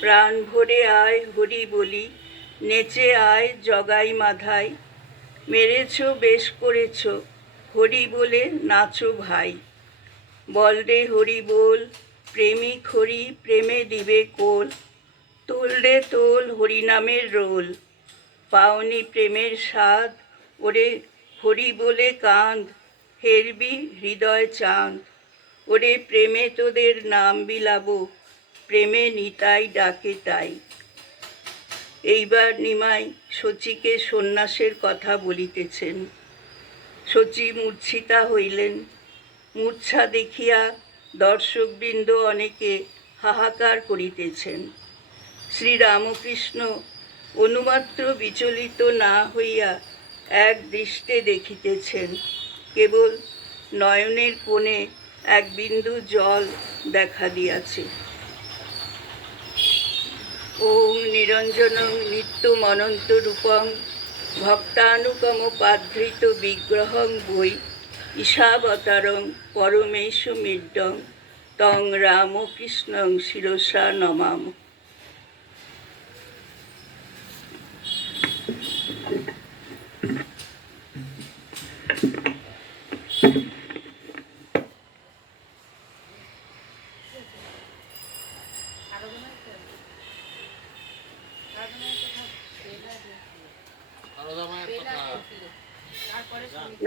প্রাণ ভরে আয় হরি বলি, নেচে আয় জগাই মাধাই। মেরেছ বেশ করেছ, হরি বলে নাচো ভাই। বল রে হরি বল, প্রেমিক হরি প্রেমে দিবে কোল। তোল রে তোল হরিনামের রোল, পাওনি প্রেমের স্বাদ, ওরে হরি বলে কাঁদ, হেরবি হৃদয় চাঁদ। ওরে প্রেমে তোদের নাম বিলাবো, প্রেমে নিতাই ডাকে তাই। এইবার নিমাই শচীকে সন্ন্যাসের কথা বলিতেছেন। শচী মূর্ছিতা হইলেন। মূর্ছা দেখিয়া দর্শকবৃন্দ অনেকে হাহাকার করিতেছেন। শ্রীরামকৃষ্ণ অনুমাত্র বিচলিত না হইয়া এক দৃষ্টে দেখিতেছেন। কেবল নয়নের কোণে এক বিন্দু জল দেখা দিয়াছে। ওম নিরঞ্জনং নিত্যমনন্ত রূপং ভক্তানুকম পাধৃত বিগ্রহং বৈ ঈশাবতারং পরমেশু মিড্ডং তং রামকৃষ্ণং শিরসা নমাম।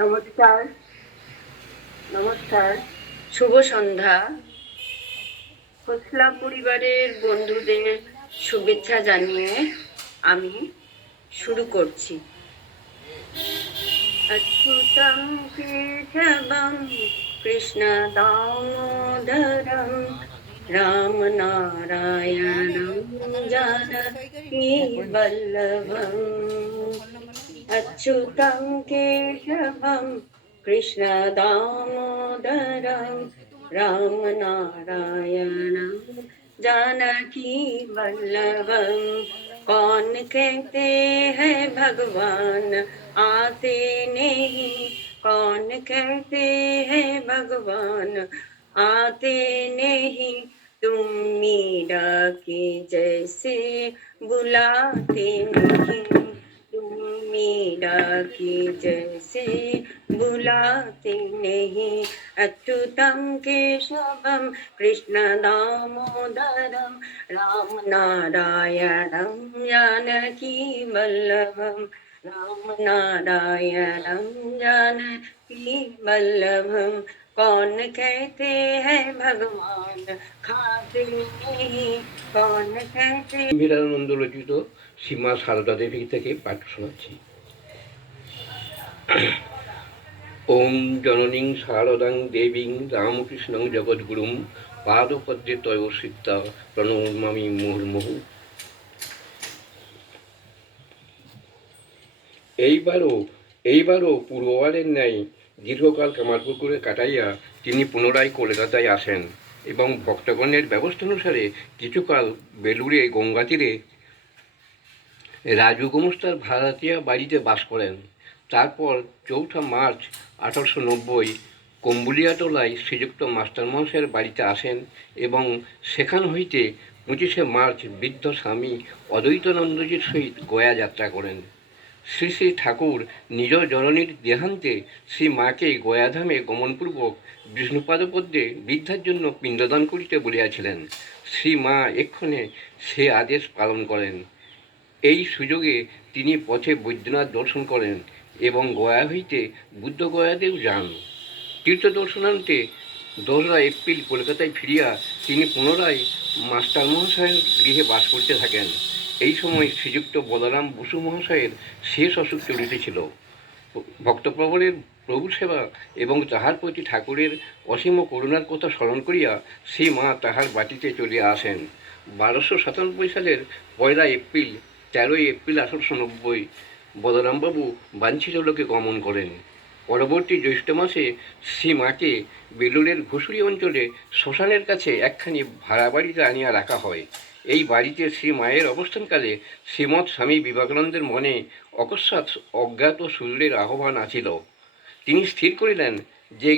নমস্কার, নমস্কার, শুভ সন্ধ্যা। খোসলা পরিবারের বন্ধুদের শুভেচ্ছা জানিয়ে আমি শুরু করছি। অচ্যুতং কেশবং কৃষ্ণ দামোদরং রাম নারায়ণং জানকী বল্লভং। अच्युतं केशवं कृष्ण दामोदरं रामनारायणं जानकी वल्लभं। कौन कहते हैं भगवान आते नहीं, कौन कहते हैं भगवान आते नहीं। तुम मीरा के जैसे बुलाते नहीं, मीरा की जैसे बुलाते नहीं। अच्युतं केशवं कृष्ण दामोदरं राम नारायणं जानकी वल्लभं। राम नारायणं जानकी वल्लभं। कौन कहते हैं भगवान खाते नहीं, कौन कहते। বিরানন্দ রচিত সীমা সারদা দেবী থেকে পাঠ শোনাচ্ছি। ওম জননীং শারদাং দেবীং রামকৃষ্ণং জগদ্গুরুম পাদপদ্মে তয় সিদ্ধা প্রণমামি মুহুর্মুহু। এইবারও পূর্ববারের ন্যায় দীর্ঘকাল কামারপুকুরে কাটাইয়া তিনি পুনরায় কলকাতায় আসেন এবং ভক্তগণের ব্যবস্থা অনুসারে কিছুকাল বেলুড়ে গঙ্গা তীরে রাজু গোমস্তার ভাড়াটিয়া বাড়িতে বাস করেন। তারপর 4 মার্চ 1890 কম্বুলিয়াটোলায় শ্রীযুক্ত মাস্টারমশাইয়ের বাড়িতে আসেন এবং সেখান হইতে 25 মার্চ বৃদ্ধ স্বামী অদ্বৈতানন্দজির সহিত গয়া যাত্রা করেন। শ্রী শ্রী ঠাকুর নিজ জননীর দেহান্তে শ্রী মাকে গয়াধামে গমনপূর্বক বিষ্ণুপাদপদ্মে বৃদ্ধার জন্য পিণ্ডদান করিতে বলিয়াছিলেন। শ্রী মা এক্ষণে সে আদেশ পালন করেন। এই সুযোগে তিনি পথে বৈদ্যনাথ দর্শন করেন এবং গয়া হইতে বুদ্ধগয়াতেও যান। তীর্থ দর্শনান্তে 2 এপ্রিল কলকাতায় ফিরিয়া তিনি পুনরায় মাস্টারমহাশয়ের গৃহে বাস করতে থাকেন। এই সময় শ্রীযুক্ত বলরাম বসু মহাশয়ের শেষ অসুখ চলিতেছিল। ভক্তপ্রবলের প্রভু সেবা এবং তাহার প্রতি ঠাকুরের অসীম করুণার কথা স্মরণ করিয়া শ্রী মা তাহার বাটিতে চলিয়া আসেন। 1297 সালের 1 এপ্রিল 13 এপ্রিল 1890 বলরামবাবু বাঞ্ছিত লোকে গমন করেন। পরবর্তী জ্যৈষ্ঠ মাসে শ্রী মাকে বেলুড়ের ঘুষুরি অঞ্চলে শ্মশানের কাছে একখানি ভাড়া বাড়িতে আনিয়া রাখা হয়। এই বাড়িতে শ্রী মায়ের অবস্থানকালে শ্রীমৎ স্বামী বিবেকানন্দের মনে অকস্মাৎ অজ্ঞাত সূর্যের আহ্বান আছিল। তিনি স্থির করিলেন যে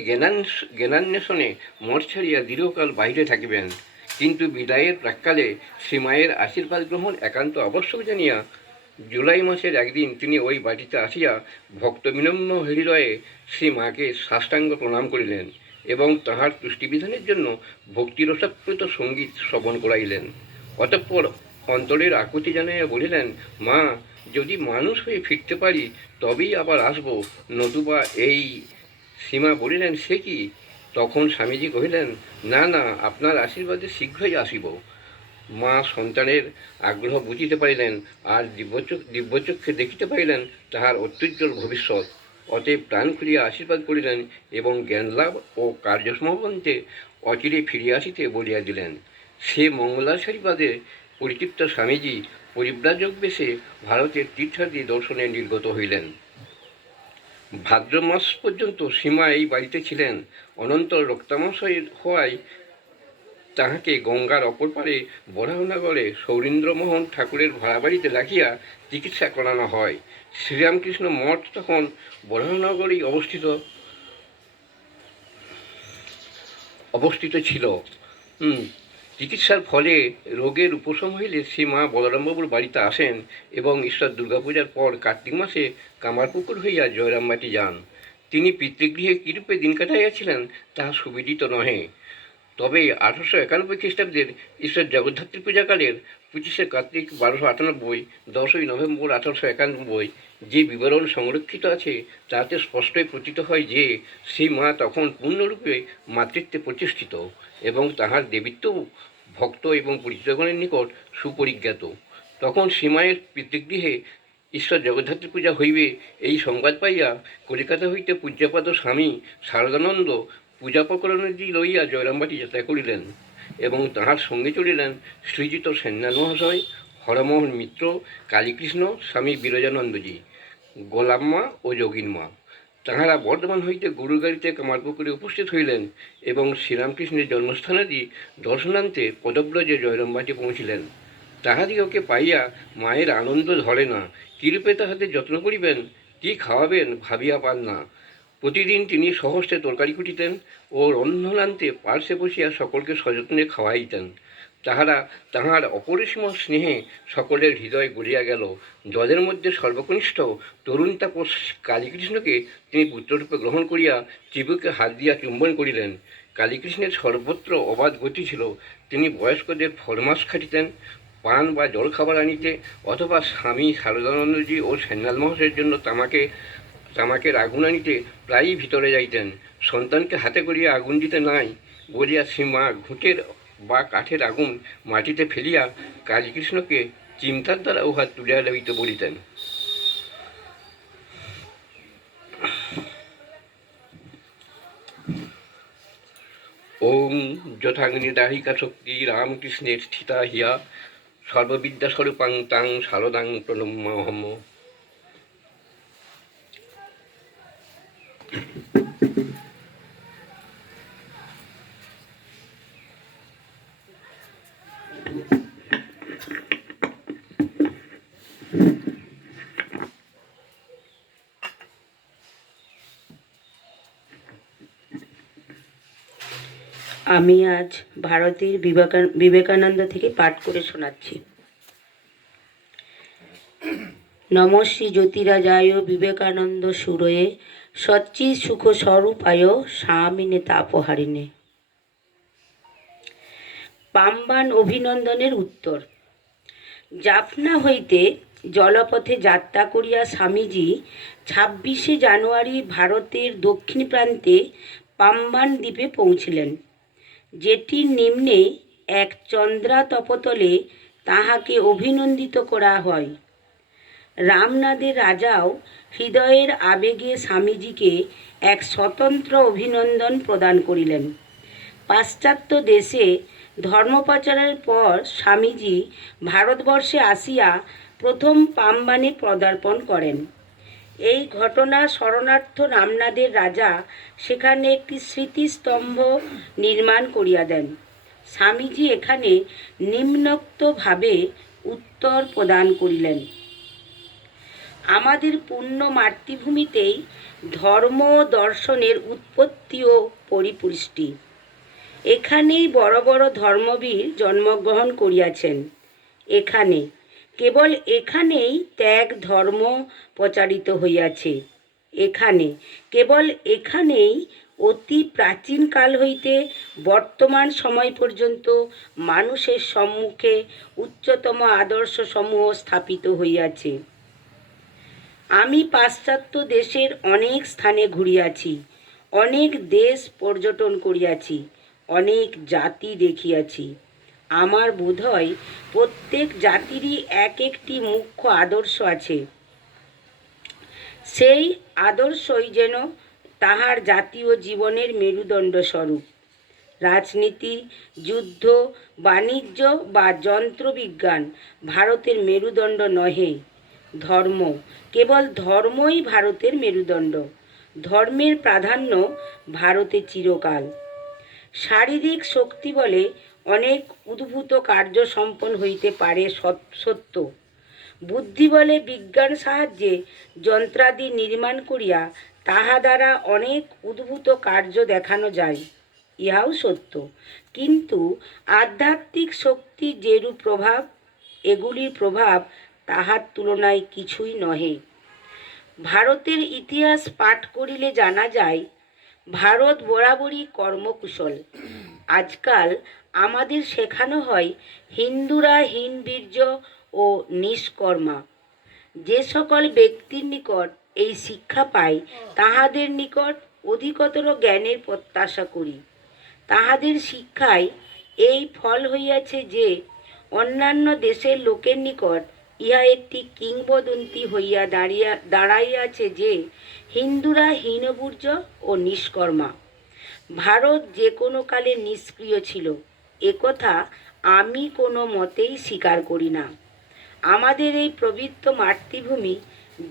জ্ঞানান্বেষণে মঠ ছাড়িয়া দীর্ঘকাল বাহিরে থাকিবেন, কিন্তু বিদায়ের প্রাক্কালে শ্রীমায়ের আশীর্বাদ গ্রহণ একান্ত আবশ্যক জানিয়া জুলাই মাসের একদিন তিনি ওই বাটিতে আসিয়া ভক্তবিনম্র হৃদয়ে শ্রী মাকে সাষ্টাঙ্গ প্রণাম করিলেন এবং তাহার তুষ্টিবিধানের জন্য ভক্তিরসাপ্লুত সঙ্গীত শ্রবণ করাইলেন। অতঃপর অন্তরের আকুতি জানাইয়া বলিলেন, মা, যদি মানুষ হয়ে ফিরতে পারি তবেই আবার আসব, নতুবা এই। সীমা বলিলেন, সে কি? তখন স্বামীজি কহিলেন, না না, আপনার আশীর্বাদে শীঘ্রই আসিব। মা সন্তানের আগ্রহ বুঝিতে পারিলেন আর দিব্যচক্ষে দেখিতে পারিলেন তাহার অত্যুজ্জ্বল ভবিষ্যৎ। অতএব প্রাণ খুলিয়া আশীর্বাদ করিলেন এবং জ্ঞানলাভ ও কার্যসমাপন্তে অচিরে ফিরিয়া আসিতে বলিয়া দিলেন। সে মঙ্গলাশীর্বাদে পরিতৃপ্ত স্বামীজি পরিব্রাজক বেশে ভারতের তীর্থাদি দর্শনে নির্গত হইলেন। ভাদ্র মাস পর্যন্ত সীমা এই বাড়িতে ছিলেন। অনন্তর রক্তামশয় হওয়ায় তাহাকে গঙ্গার অপর পারে বরাহনগরে সৌরীন্দ্রমোহন ঠাকুরের ভাড়া বাড়িতে রাখিয়া চিকিৎসা করানো হয়। শ্রীরামকৃষ্ণ মঠ তখন বরাহনগরেই অবস্থিত ছিল। চিকিৎসার ফলে রোগের উপশম হইলে শ্রী মা বলরামবাবুর বাড়িতে আসেন এবং ঈশ্বর দুর্গাপূজার পর কার্তিক মাসে কামারপুকুর হইয়া জয়রামবাটি যান। তিনি পিতৃগৃহে কিরূপে দিন কাটাইয়াছিলেন তাহা সুবিদিত নহে। তবে 1891 খ্রিস্টাব্দের ঈশ্বর জগদ্ধাত্রী পূজাকালের 25 কার্তিক 1298, 10 নভেম্বর 1891 যে বিবরণ সংরক্ষিত আছে তাতে স্পষ্টই প্রতীত হয় যে শ্রী মা তখন পূর্ণরূপে মাতৃত্বে প্রতিষ্ঠিত এবং তাহার দেবীত্বও ভক্ত এবং পরিচিতগণের নিকট সুপরিজ্ঞাত। তখন শ্রীমায়ের পিতৃগৃহে ঈশ্বর জগদ্ধাত্রী পূজা হইবে এই সংবাদ পাইয়া কলিকাতা হইতে পূজ্যপাদ স্বামী শারদানন্দ পূজাপকরণাদি লইয়া জয়রামবাটি যাত্রা করিলেন এবং তাহার সঙ্গে চলিলেন শ্রীযুত সেননাথ মহাশয়, হরমোহন মিত্র, কালীকৃষ্ণ, স্বামী বিরজানন্দজি, গোলাম্মা ও যোগীনমা। তাহারা বর্ধমান হইতে গরুর গাড়িতে কামারপুকুরে উপস্থিত হইলেন এবং শ্রীরামকৃষ্ণের জন্মস্থানাদি দর্শনান্তে পদব্রজে জয়রামবাটি পৌঁছিলেন। তাহাদিগকে পাইয়া মায়ের আনন্দ ধরে না। কিরূপে তাহাদের যত্ন করিবেন, কি খাওয়াবেন ভাবিয়া পান না। প্রতিদিন তিনি সহস্রে তরকারি কুটিতেন ও রন্ধনান্তে পার্শ্বে বসিয়া সকলকে সযত্নে খাওয়াইতেন। তাহার অপরিসীম স্নেহে সকলের হৃদয় গড়িয়া গেল। দলের মধ্যে সর্বকনিষ্ঠ তরুণ তাপস কালীকৃষ্ণকে তিনি পুত্ররূপে গ্রহণ করিয়া চিবুকে হাত দিয়া চুম্বন করিলেন। কালীকৃষ্ণের সর্বত্র অবাধ গতি ছিল। তিনি বয়স্কদের ফরমাস খাটিতেন, পান বা জল খাবার আনিতে, অথবা স্বামী শারদানন্দজি ও সেননাথ মহাশয়ের জন্য তামাকের আগুন আনিতে প্রায়ই ভিতরে যাইতেন। সন্তানকে হাতে করিয়া আগুন দিতে নাই বলিয়া শ্রীমা ঘুঁটের বা কাঠের আগুন মাটিতে ফেলিয়া কালীকৃষ্ণকে চিমটার দ্বারা উহা তুলিয়া লইতে বলিতেন। ওং যথাগ্নি দাহিকা শক্তি রামকৃষ্ণের স্থিতা হিয়া সর্ববিদ্যাস্বরূপাং তাং শারদাং প্রণমামহম। আমি আজ ভারতের বিবেকানন্দ থেকে পাঠ করে শোনাচ্ছি। নমশ্রী জ্যোতিরাজায় বিবেকানন্দ সুরয়ে সচ্চিৎ সুখ স্বরূপায় স্বামিনে তাপহারিণে। পাম্বান অভিনন্দনের উত্তর। জাফনা হইতে জলপথে যাত্রা করিয়া স্বামীজি 26শে জানুয়ারি ভারতের দক্ষিণ প্রান্তে পাম্বান দ্বীপে পৌঁছিলেন, যেটির নিম্নে এক চন্দ্রা তপতলে তাহাকে অভিনন্দিত করা হয়। রামনাদের রাজাও হৃদয়ের আবেগে স্বামীজিকে এক স্বতন্ত্র অভিনন্দন প্রদান করিলেন। পাশ্চাত্য দেশে ধর্মপ্রচারের পর স্বামীজি ভারতবর্ষে আসিয়া প্রথম পাম্বানে পদার্পণ করেন। এই ঘটনা শরণার্থ রামনাদের রাজা সেখানে একটি স্মৃতিস্তম্ভ নির্মাণ করিয়া দেন। স্বামীজি এখানে নিম্নোক্তভাবে উত্তর প্রদান করিলেন। আমাদের পূর্ণ মাতৃভূমিতেই ধর্ম দর্শনের উৎপত্তি ও পরিপুষ্টি। এখানেই বড় বড় ধর্মবীর জন্মগ্রহণ করিয়াছেন। এখানে কেবল এখানেই ত্যাগ ধর্ম প্রচারিত হইয়াছে। এখানে কেবল এখানেই অতি প্রাচীনকাল হইতে বর্তমান সময় পর্যন্ত মানুষের সম্মুখে উচ্চতম আদর্শসমূহ স্থাপিত হইয়াছে। আমি পাশ্চাত্য দেশের অনেক স্থানে ঘুরিয়াছি, অনেক দেশ পর্যটন করিয়াছি, অনেক জাতি দেখিয়াছি। আমার বোধহয় প্রত্যেক জাতিরই এক একটি মুখ্য আদর্শ আছে। সেই আদর্শই যেন তাহার জাতীয় জীবনের মেরুদণ্ড স্বরূপ। রাজনীতি, যুদ্ধ, বাণিজ্য বা যন্ত্রবিজ্ঞান ভারতের মেরুদণ্ড নহে। ধর্ম, কেবল ধর্মই ভারতের মেরুদণ্ড। ধর্মের প্রাধান্য ভারতে চিরকাল। শারীরিক শক্তি বলে অনেক উদ্ভূত কার্য সম্পন্ন হইতে পারে সত্য। বুদ্ধি বলে বিজ্ঞান সাহায্যে যন্ত্রাদি নির্মাণ করিয়া তাহা দ্বারা অনেক উদ্ভূত কার্য দেখানো যায়, ইহাও সত্য। কিন্তু আধ্যাত্মিক শক্তি যেরূপ প্রভাব, এগুলির প্রভাব তাহার তুলনায় কিছুই নহে। ভারতের ইতিহাস পাঠ করিলে জানা যায়, ভারত বরাবরই কর্মকুশল। আজকাল আমাদের শেখানো হয় হিন্দুরা হীনবীর্য ও নিষ্কর্মা। যে সকল ব্যক্তির নিকট এই শিক্ষা পাই, তাহাদের নিকট অধিকতর জ্ঞানের প্রত্যাশা করি। তাহাদের শিক্ষায় এই ফল হইয়াছে যে অন্যান্য দেশের লোকের নিকট ইহা একটি কিংবদন্তি হইয়া দাঁড়াইয়াছে যে হিন্দুরা হীনবীর্য ও নিষ্কর্মা। ভারত যে কোনো কালে নিষ্ক্রিয় ছিল, একথা আমি কোনো মতেই স্বীকার করি না। আমাদের এই পবিত্র মাতৃভূমি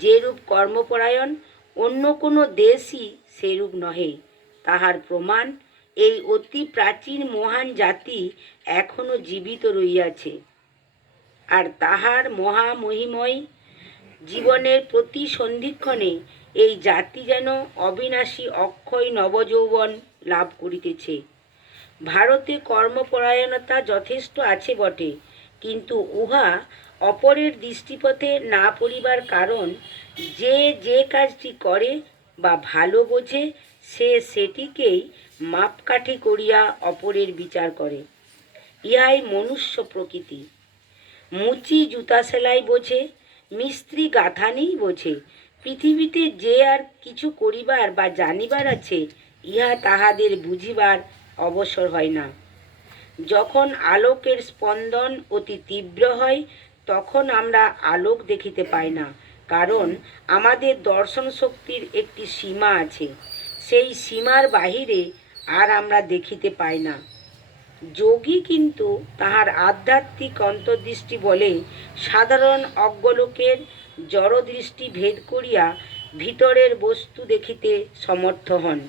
যেরূপ কর্মপরায়ণ, অন্য কোনো দেশই সেরূপ নহে। তাহার প্রমাণ এই অতি প্রাচীন মহান জাতি এখনও জীবিত রহিয়াছে। আর তাহার মহামহিময় জীবনের প্রতি সন্ধিক্ষণে এই জাতি যেন অবিনাশী অক্ষয় নবযৌবন লাভ করিতেছে। ভারতে কর্মপরায়ণতা যথেষ্ট আছে বটে, কিন্তু উহা অপরের দৃষ্টিপথে না পড়িবার কারণ, যে যে কাজটি করে বা ভালো বোঝে, সে সেটিকেই মাপকাঠি করিয়া অপরের বিচার করে। ইহাই মনুষ্য প্রকৃতি। মুচি জুতা সেলাই বোঝে, মিস্ত্রি গাঁথানি বোঝে। পৃথিবীতে যে আর কিছু করিবার বা জানিবার আছে, ইহা তাহাদের বুঝিবার অবসর হয় না। যখন আলোকের স্পন্দন অতি তীব্র হয়, তখন আমরা আলোক দেখিতে পাই না, কারণ আমাদের দর্শন শক্তির একটি সীমা আছে। সেই সীমার বাহিরে আর আমরা দেখিতে পাই না। যোগী কিন্তু তাহার আধ্যাত্মিক অন্তর্দৃষ্টি বলে সাধারণ অজ্ঞলোকের জড়দৃষ্টি ভেদ করিয়া ভিতরের বস্তু দেখিতে সমর্থ হন।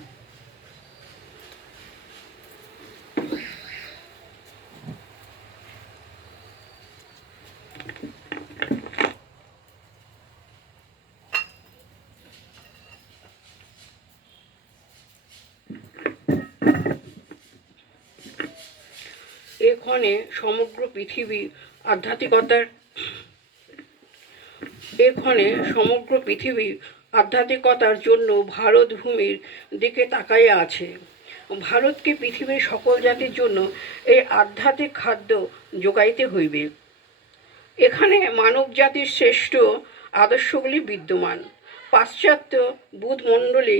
এখানে সমগ্র পৃথিবী আধ্যাত্মিকতার আধ্যাত্মিকতার জন্য ভারত ভূমির দিকে তাকাইয়া আছে। ভারতকে পৃথিবীর সকল জাতির জন্য এই আধ্যাত্মিক খাদ্য যোগাইতে হইবে। এখানে মানব জাতির শ্রেষ্ঠ আদর্শগুলি বিদ্যমান। পাশ্চাত্য বুধমণ্ডলী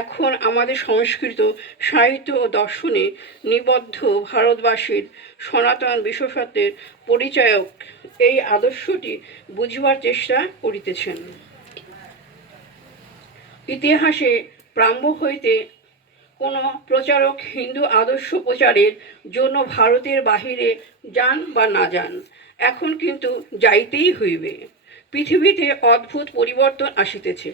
এখন আমাদের সংস্কৃত সাহিত্য ও দর্শনে নিবদ্ধ ভারতবাসীর সনাতন বিশেষত্বের পরিচায়ক এই আদর্শটি বুঝিবার চেষ্টা করিতেছেন। ইতিহাসে প্রারম্ভ হইতে কোনো প্রচারক হিন্দু আদর্শ প্রচারের জন্য ভারতের বাহিরে যান বা না যান, এখন কিন্তু যাইতেই হইবে। পৃথিবীতে অদ্ভুত পরিবর্তন আসিতেছে।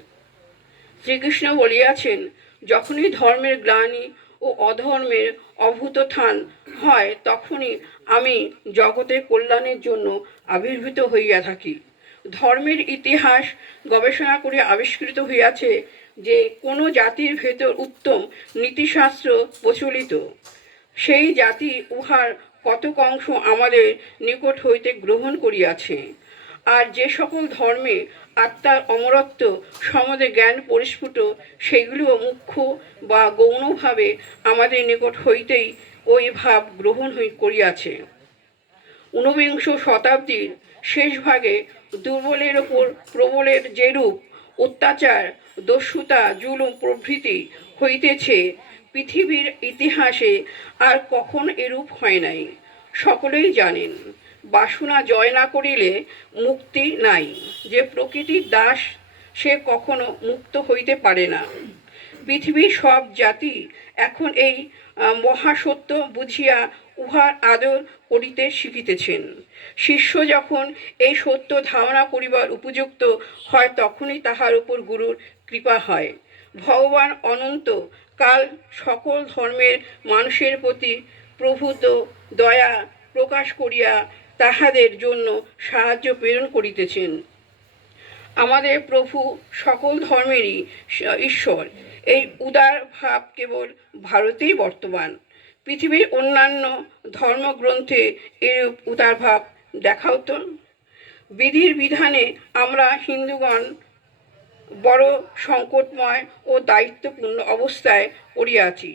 শ্রীকৃষ্ণ বলিয়াছেন, যখনই ধর্মের গ্লানি ও অধর্মের অভূতথান হয়, তখনই আমি জগতের কল্যাণের জন্য আবির্ভূত হইয়া থাকি। ধর্মের ইতিহাস গবেষণা করে আবিষ্কৃত হইয়াছে যে কোনো জাতির ভেতর উত্তম নীতিশাস্ত্র প্রচলিত, সেই জাতি উহার কতক অংশ আমাদের নিকট হইতে গ্রহণ করিয়াছে। আর যে সকল ধর্মে আত্মার অমরত্ব সম্বন্ধে জ্ঞান পরিস্ফুট, সেগুলিও মুখ্য বা গৌণভাবে আমাদের নিকট হইতেই ওই ভাব গ্রহণ করিয়াছে। ঊনবিংশ শতাব্দীর শেষ ভাগে দুর্বলের ওপর প্রবলের যেরূপ অত্যাচার, দস্যুতা, জুলুম প্রভৃতি হইতেছে, পৃথিবীর ইতিহাসে আর কখন এরূপ হয় নাই। সকলেই জানেন, বাসনা জয় না করিলে মুক্তি নাই। যে প্রকৃতির দাস, সে কখনো মুক্ত হইতে পারে না। পৃথিবীর সব জাতি এখন এই মহাসত্য বুঝিয়া উহার আদর করিতে শিখিতেছেন। শিষ্য যখন এই সত্য ধারণা করিবার উপযুক্ত হয়, তখনই তাহার উপর গুরুর কৃপা হয়। ভগবান অনন্ত কাল সকল ধর্মের মানুষের প্রতি প্রভূত দয়া প্রকাশ করিয়া তাহাদের জন্য সাহায্য প্রেরণ করিতেছেন। আমাদের প্রভু সকল ধর্মেরই ঈশ্বর, এই উদার ভাব কেবল ভারতেই বর্তমান। পৃথিবীর অন্যান্য ধর্মগ্রন্থে এরূপ উদার ভাব দেখাও তো। বিধির বিধানে আমরা হিন্দুগণ বড় সংকটময় ও দায়িত্বপূর্ণ অবস্থায় পড়িয়াছি।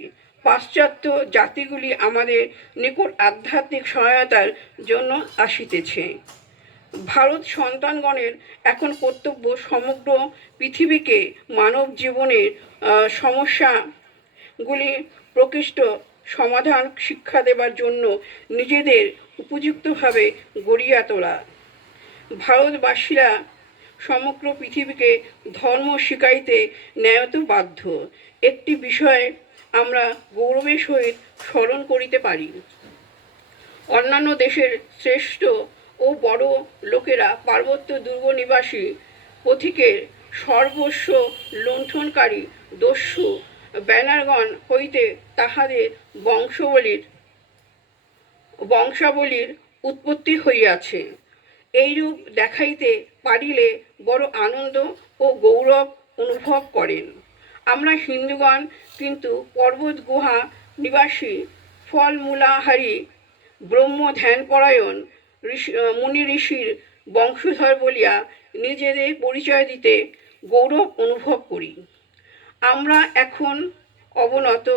পাশ্চাত্য জাতিগুলি আমাদের নিকট আধ্যাত্মিক সহায়তার জন্য আসিতেছে। ভারত সন্তানগণের এখন কর্তব্য সমগ্র পৃথিবীকে মানব জীবনের সমস্যাগুলি প্রকৃষ্ট সমাধান শিক্ষা দেবার জন্য নিজেদের উপযুক্তভাবে গড়িয়া তোলা। ভারতবাসীরা সমগ্র পৃথিবীকে ধর্ম শিখাইতে ন্যায়ত বাধ্য। একটি বিষয় আমরা গৌরবের সহিত স্মরণ করিতে পারি। অন্যান্য দেশের শ্রেষ্ঠ ও বড় লোকেরা পার্বত্য দুর্গ নিবাসী পথিকের সর্বস্ব লুণ্ঠনকারী দস্যু ব্যানারগণ হইতে তাহাদের বংশাবলীর উৎপত্তি হইয়াছে। এইরূপ দেখাইতে পারিলে বড় আনন্দ ও গৌরব অনুভব করেন। আমরা হিন্দুগণ কিন্তু পর্বত গুহা নিবাসী, ফলমূলাহারী, ব্রহ্ম ধ্যানপরায়ণ মুনি ঋষির বংশধর বলিয়া নিজেদের পরিচয় দিতে গৌরব অনুভব করি। আমরা এখন অবনত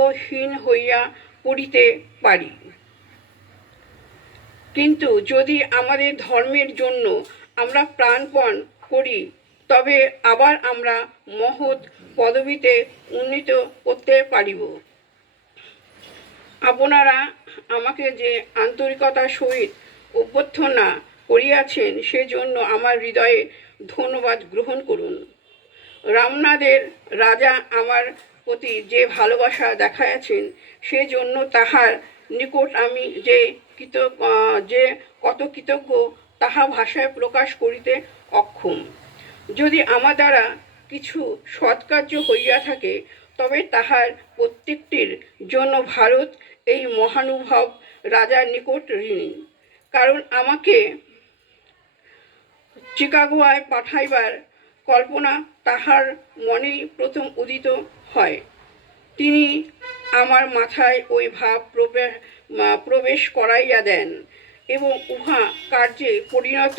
ও হীন হইয়া পড়িতে পারি, কিন্তু যদি আমাদের ধর্মের জন্য আমরা প্রাণপণ করি, তবে আবার আমরা মহৎ পদবীতে উন্নীত করতে পারিব। আপনারা আমাকে যে আন্তরিকতার সহিত অভ্যর্থনা করিয়াছেন, সেজন্য আমার হৃদয়ে ধন্যবাদ গ্রহণ করুন। রামনাদের রাজা আমার প্রতি যে ভালোবাসা দেখাইয়াছেন, সেজন্য তাহার নিকট আমি যে কত কৃতজ্ঞ তাহা ভাষায় প্রকাশ করিতে অক্ষম। যদি আমার দ্বারা কিছু সৎকার্য হইয়া থাকে, তবে তাহার প্রত্যেকটির জন্য ভারত এই মহানুভব রাজার নিকট ঋণী। কারণ আমাকে চিকাগোয় পাঠাইবার কল্পনা তাহার মনেই প্রথম উদিত হয়। তিনি আমার মাথায় ওই ভাব প্রবেশ করাইয়া দেন এবং উহা কার্যে পরিণত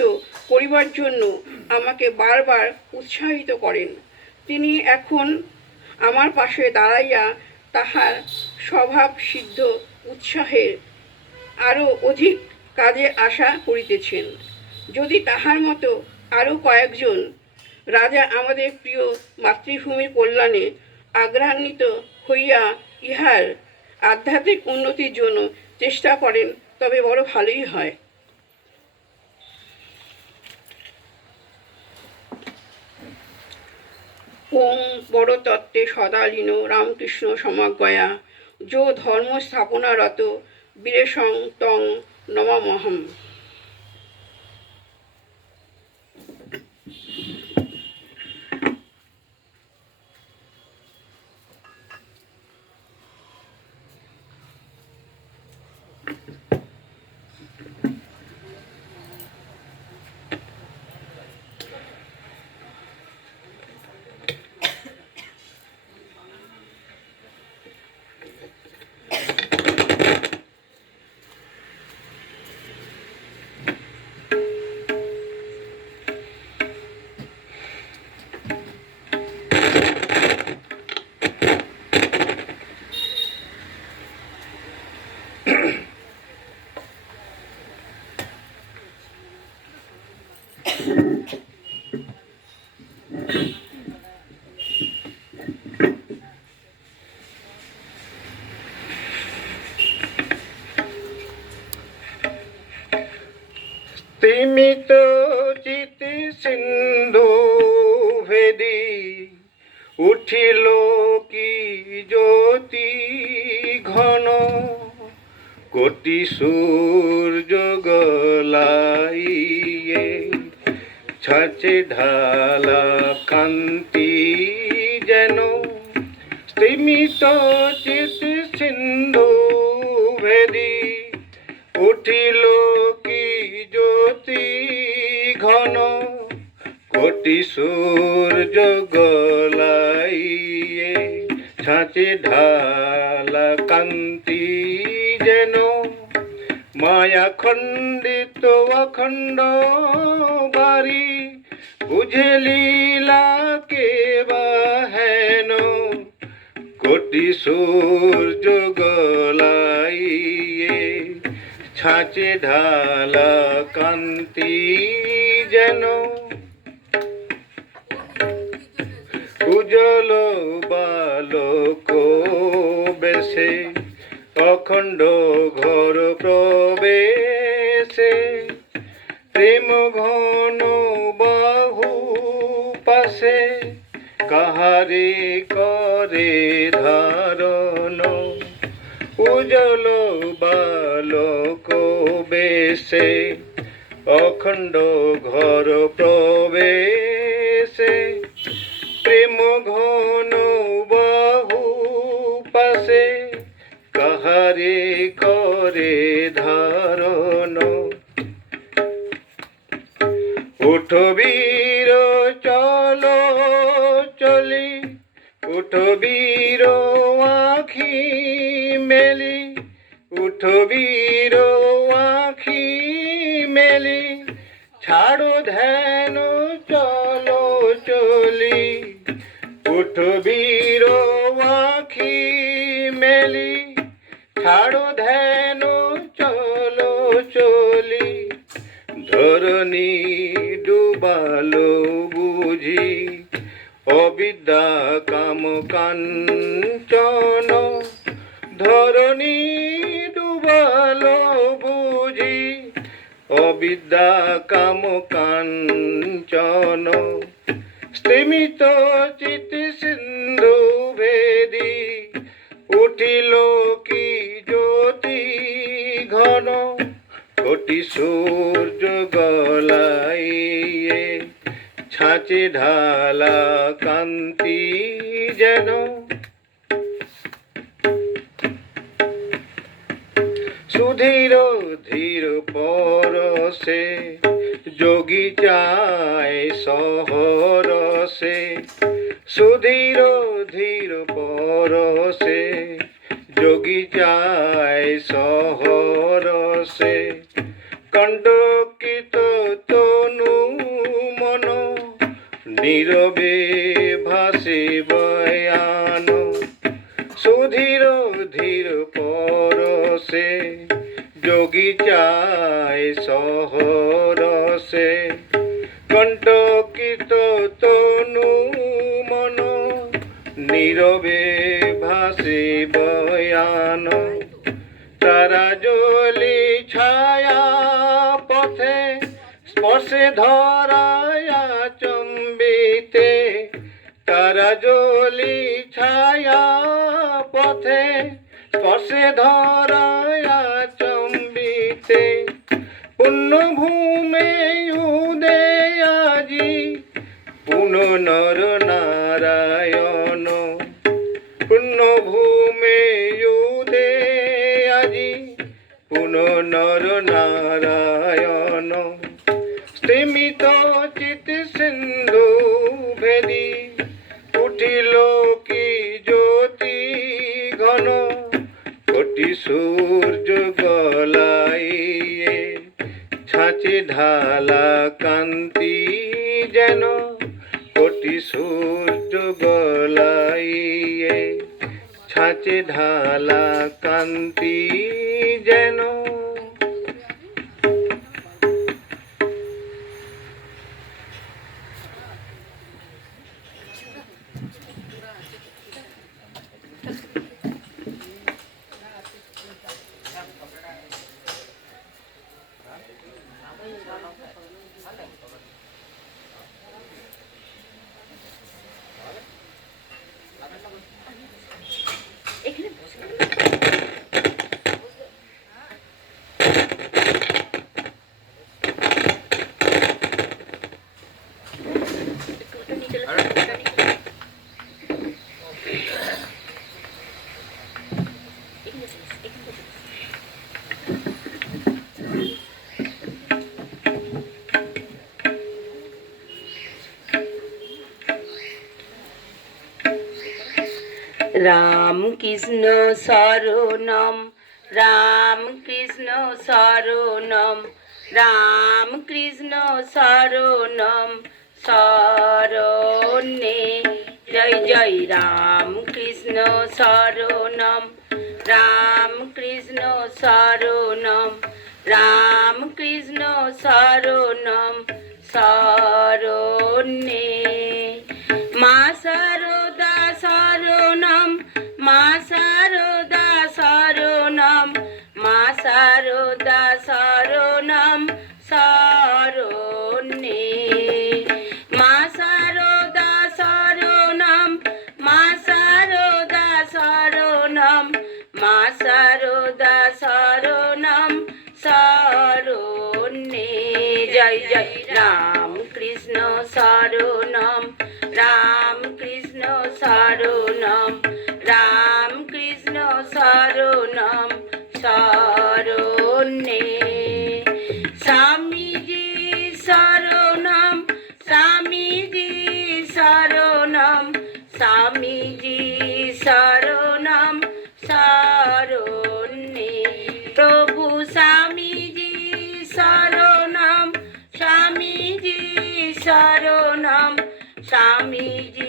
করিবার জন্য আমাকে বারবার উৎসাহিত করেন। তিনি এখন আমার পাশে দাঁড়াইয়া তাহার স্বভাব সিদ্ধ উৎসাহের আরও অধিক কাজে আশা করিতেছেন। যদি তাহার মতো আরও কয়েকজন রাজা আমাদের প্রিয় মাতৃভূমির কল্যাণে আগ্রহান্বিত হইয়া ইহার আধ্যাত্মিক উন্নতির জন্য চেষ্টা করেন, তবে বড় ভালোই হয়। ওং বড় তত্ত্বে সদালীন রামকৃষ্ণ সমাজ্ঞয়া যো ধর্ম স্থাপনারত বীরেশং তং নমামহম। স্তিমিত চিতি সিন্ধু ভেদি উঠিল কি জ্যোতি ঘন, কোটি সূর্য গলাইয়ে ছাঁচে ঢালা কান্তি যেন। স্তিমিত চিতি সিন্ধু ভেদি উঠিল কি জ্যোতি ঘন, কোটি সূর্য গলাইয়ে ছাঁচে ঢালা কান্তি যেন। মায়া খণ্ডিত অখণ্ড বাড়ি বুঝে লীলা কে বা হেন, কোটি সূর্য গলাইয়ে ছাঁচে ঢালা কান্তি যেন। উজ্জ্বল বালক বেশে অখণ্ড ঘর প্রবেশে, প্রেম ঘন বাহু পাশে কাহারে করে ধারণ। উজ্জ্বল বালক বেশে অখণ্ড ঘর প্রবেশে, প্রেম ঘন বাহু পাশে কাহারে করে ধারণ। উঠ বীর চল চলি, উঠ বীর আখি মেলি, উঠ বীর আখি মেলি, ছাড়ো ধ্যান চলো চলি। উঠ বীর আখি মেলি, ছাড়ো ধ্যান চলো চলি। ধরণী ডুবালো বুঝি অবিদ্যা কাম কাঞ্চন, ধরণী ডুবালো বুঝি অবিদ্যা কাম কাঞ্চন। স্তিমিত চিত সিন্ধু ভেদি উঠিল কি জ্যোতি ঘন, কোটি সূর্য গলাইয়ে ছাঁচে ঢালা কান্তি যেন। সুধীর ধীর পরশে যোগী চায় সহরসে, সুধীর ধীর পরশে যোগী চায় সহরসে। কণ্টকিত তনু মন নীরবে ভাসে বয়ান, সুধীর ধীর পরশে যোগী চায় সহরসে। কণ্টকিত তনু মন নীরবে ভাসে বয়ান। তারা জলি ছায়া পথে স্পর্শে ধরায়া চম্বিতে, তারা জলি ছায়া পথে স্পর্শে ধরায়া চম্বিতে। পুণ্যভূমে উদয় আজি পুণ্য নর নারায়ণ, পুণ্যভূমে উদয় আজি পুণ্য নর নারায়ণ। স্তিমিত চিত সিন্ধু ভেদি উঠিল কি জ্যোতি ঘন, কোটি সূর্য গলাইয়ে ছাঁচে ঢালা কান্তি যেন, কোটি সূর্য গলাইয়ে ছাঁচে ঢালা কান্তি যেন। রাম কৃষ্ণ শরণম, রাম কৃষ্ণ শরণম, রাম কৃষ্ণ শরণম শরণে। জয় জয় রাম কৃষ্ণ শরণম, রাম কৃষ্ণ শরণম, রাম কৃষ্ণ শরণম শরণে। মা শারদা শরণম, মা শারদা শরণম, মা শারদা শরণম শরণে। মা শারদা শরণম, মা শারদা শরণম, মা শারদা শরণম শরণে। জয় জয় রাম কৃষ্ণ শরণম, রাম কৃষ্ণ শরণম, রাম কৃষ্ণ শরণম শরণে। স্বামীজি শরণম, স্বামীজি শরণম, স্বামীজি শরণম শরণে। প্রভু স্বামীজি শরণম, স্বামীজি শরণম, স্বামীজি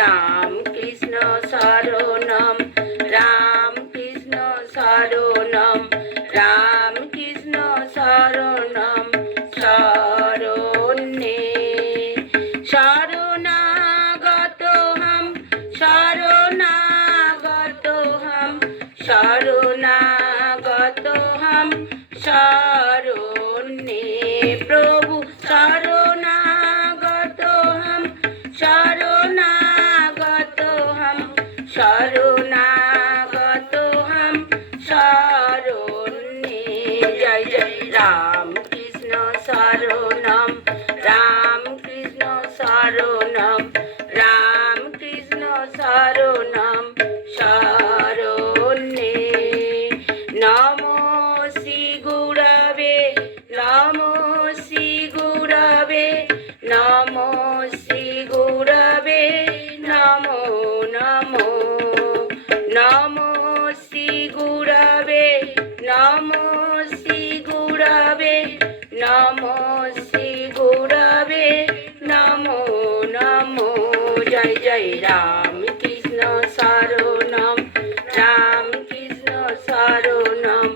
রাম কৃষ্ণ শরণম রাম কৃষ্ণ শরণম রাম কৃষ্ণ শরণম শরণ্যে শরণাগত হম শরণাগত হম শরণাগত হম শরণ্যে প্রভু শরণাগত হম শরণাগত হম শরণাগত হম শরণ্যে জয় জয় রাম কৃষ্ণ শরণম রাম কৃষ্ণ শরণম রাম কৃষ্ণ শরণম শরণ্যে নমো শ্রী গুরবে নমো শ্রী গুরবে নমো শ্রী গুরবে নমো নমো নমো শ্রী গুরবে নমো শ্রী গুরবে নমো শ্রী গুরবে নমো নমো জয় জয় রাম কৃষ্ণ শরণম রাম কৃষ্ণ শরণম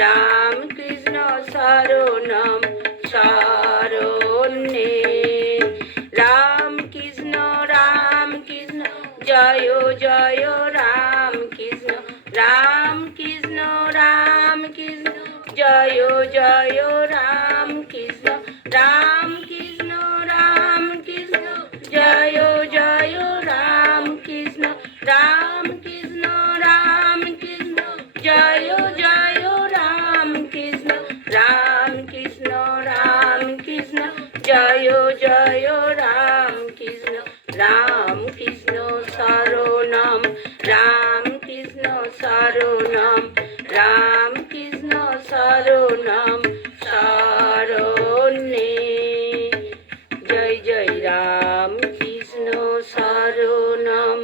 রাম কৃষ্ণ শরণম শরণ্যে রাম কৃষ্ণ জয় জয় রাম কৃষ্ণ জয় জয় রাম কৃষ্ণ জয় জয় রাম কৃষ্ণ জয় জয় রাম কৃষ্ণ জয় জয় রাম কৃষ্ণ শরণম রাম কৃষ্ণ শরণম রাম কৃষ্ণ শরণম শরণ্যে জয় জয় রাম কৃষ্ণ শরণম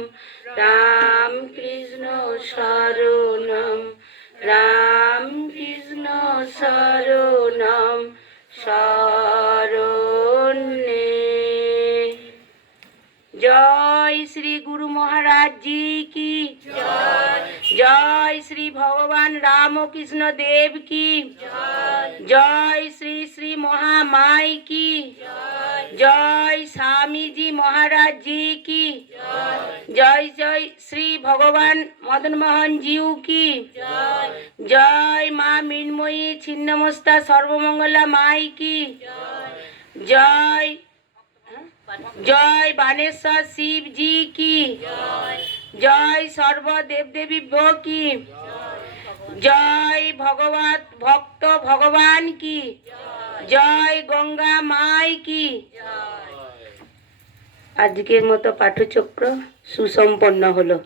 রাম কৃষ্ণ শরণম রাম কৃষ্ণ শরণম শরণ্যে জয় শ্রী গুরু মহারাজ জি কি জয় শ্রী ভগবান রামকৃষ্ণ দেব কি জয় শ্রী শ্রী মহামাই কি জয় স্বামীজি মহারাজ জি কি জয় জয় শ্রী ভগবান মদন মোহন জিউ কি জয় মা মৃন্ময়ী ছিন্নমস্তা সর্বমঙ্গলা মাই কি জয় জয় বানেশ্বর শিব জি কি জয় সর্বদেব দেবী কি জয় ভগবত ভক্ত ভগবান কি জয় গঙ্গা মাই কি। আজকের মতো পাঠচক্র সুসম্পন্ন হলো।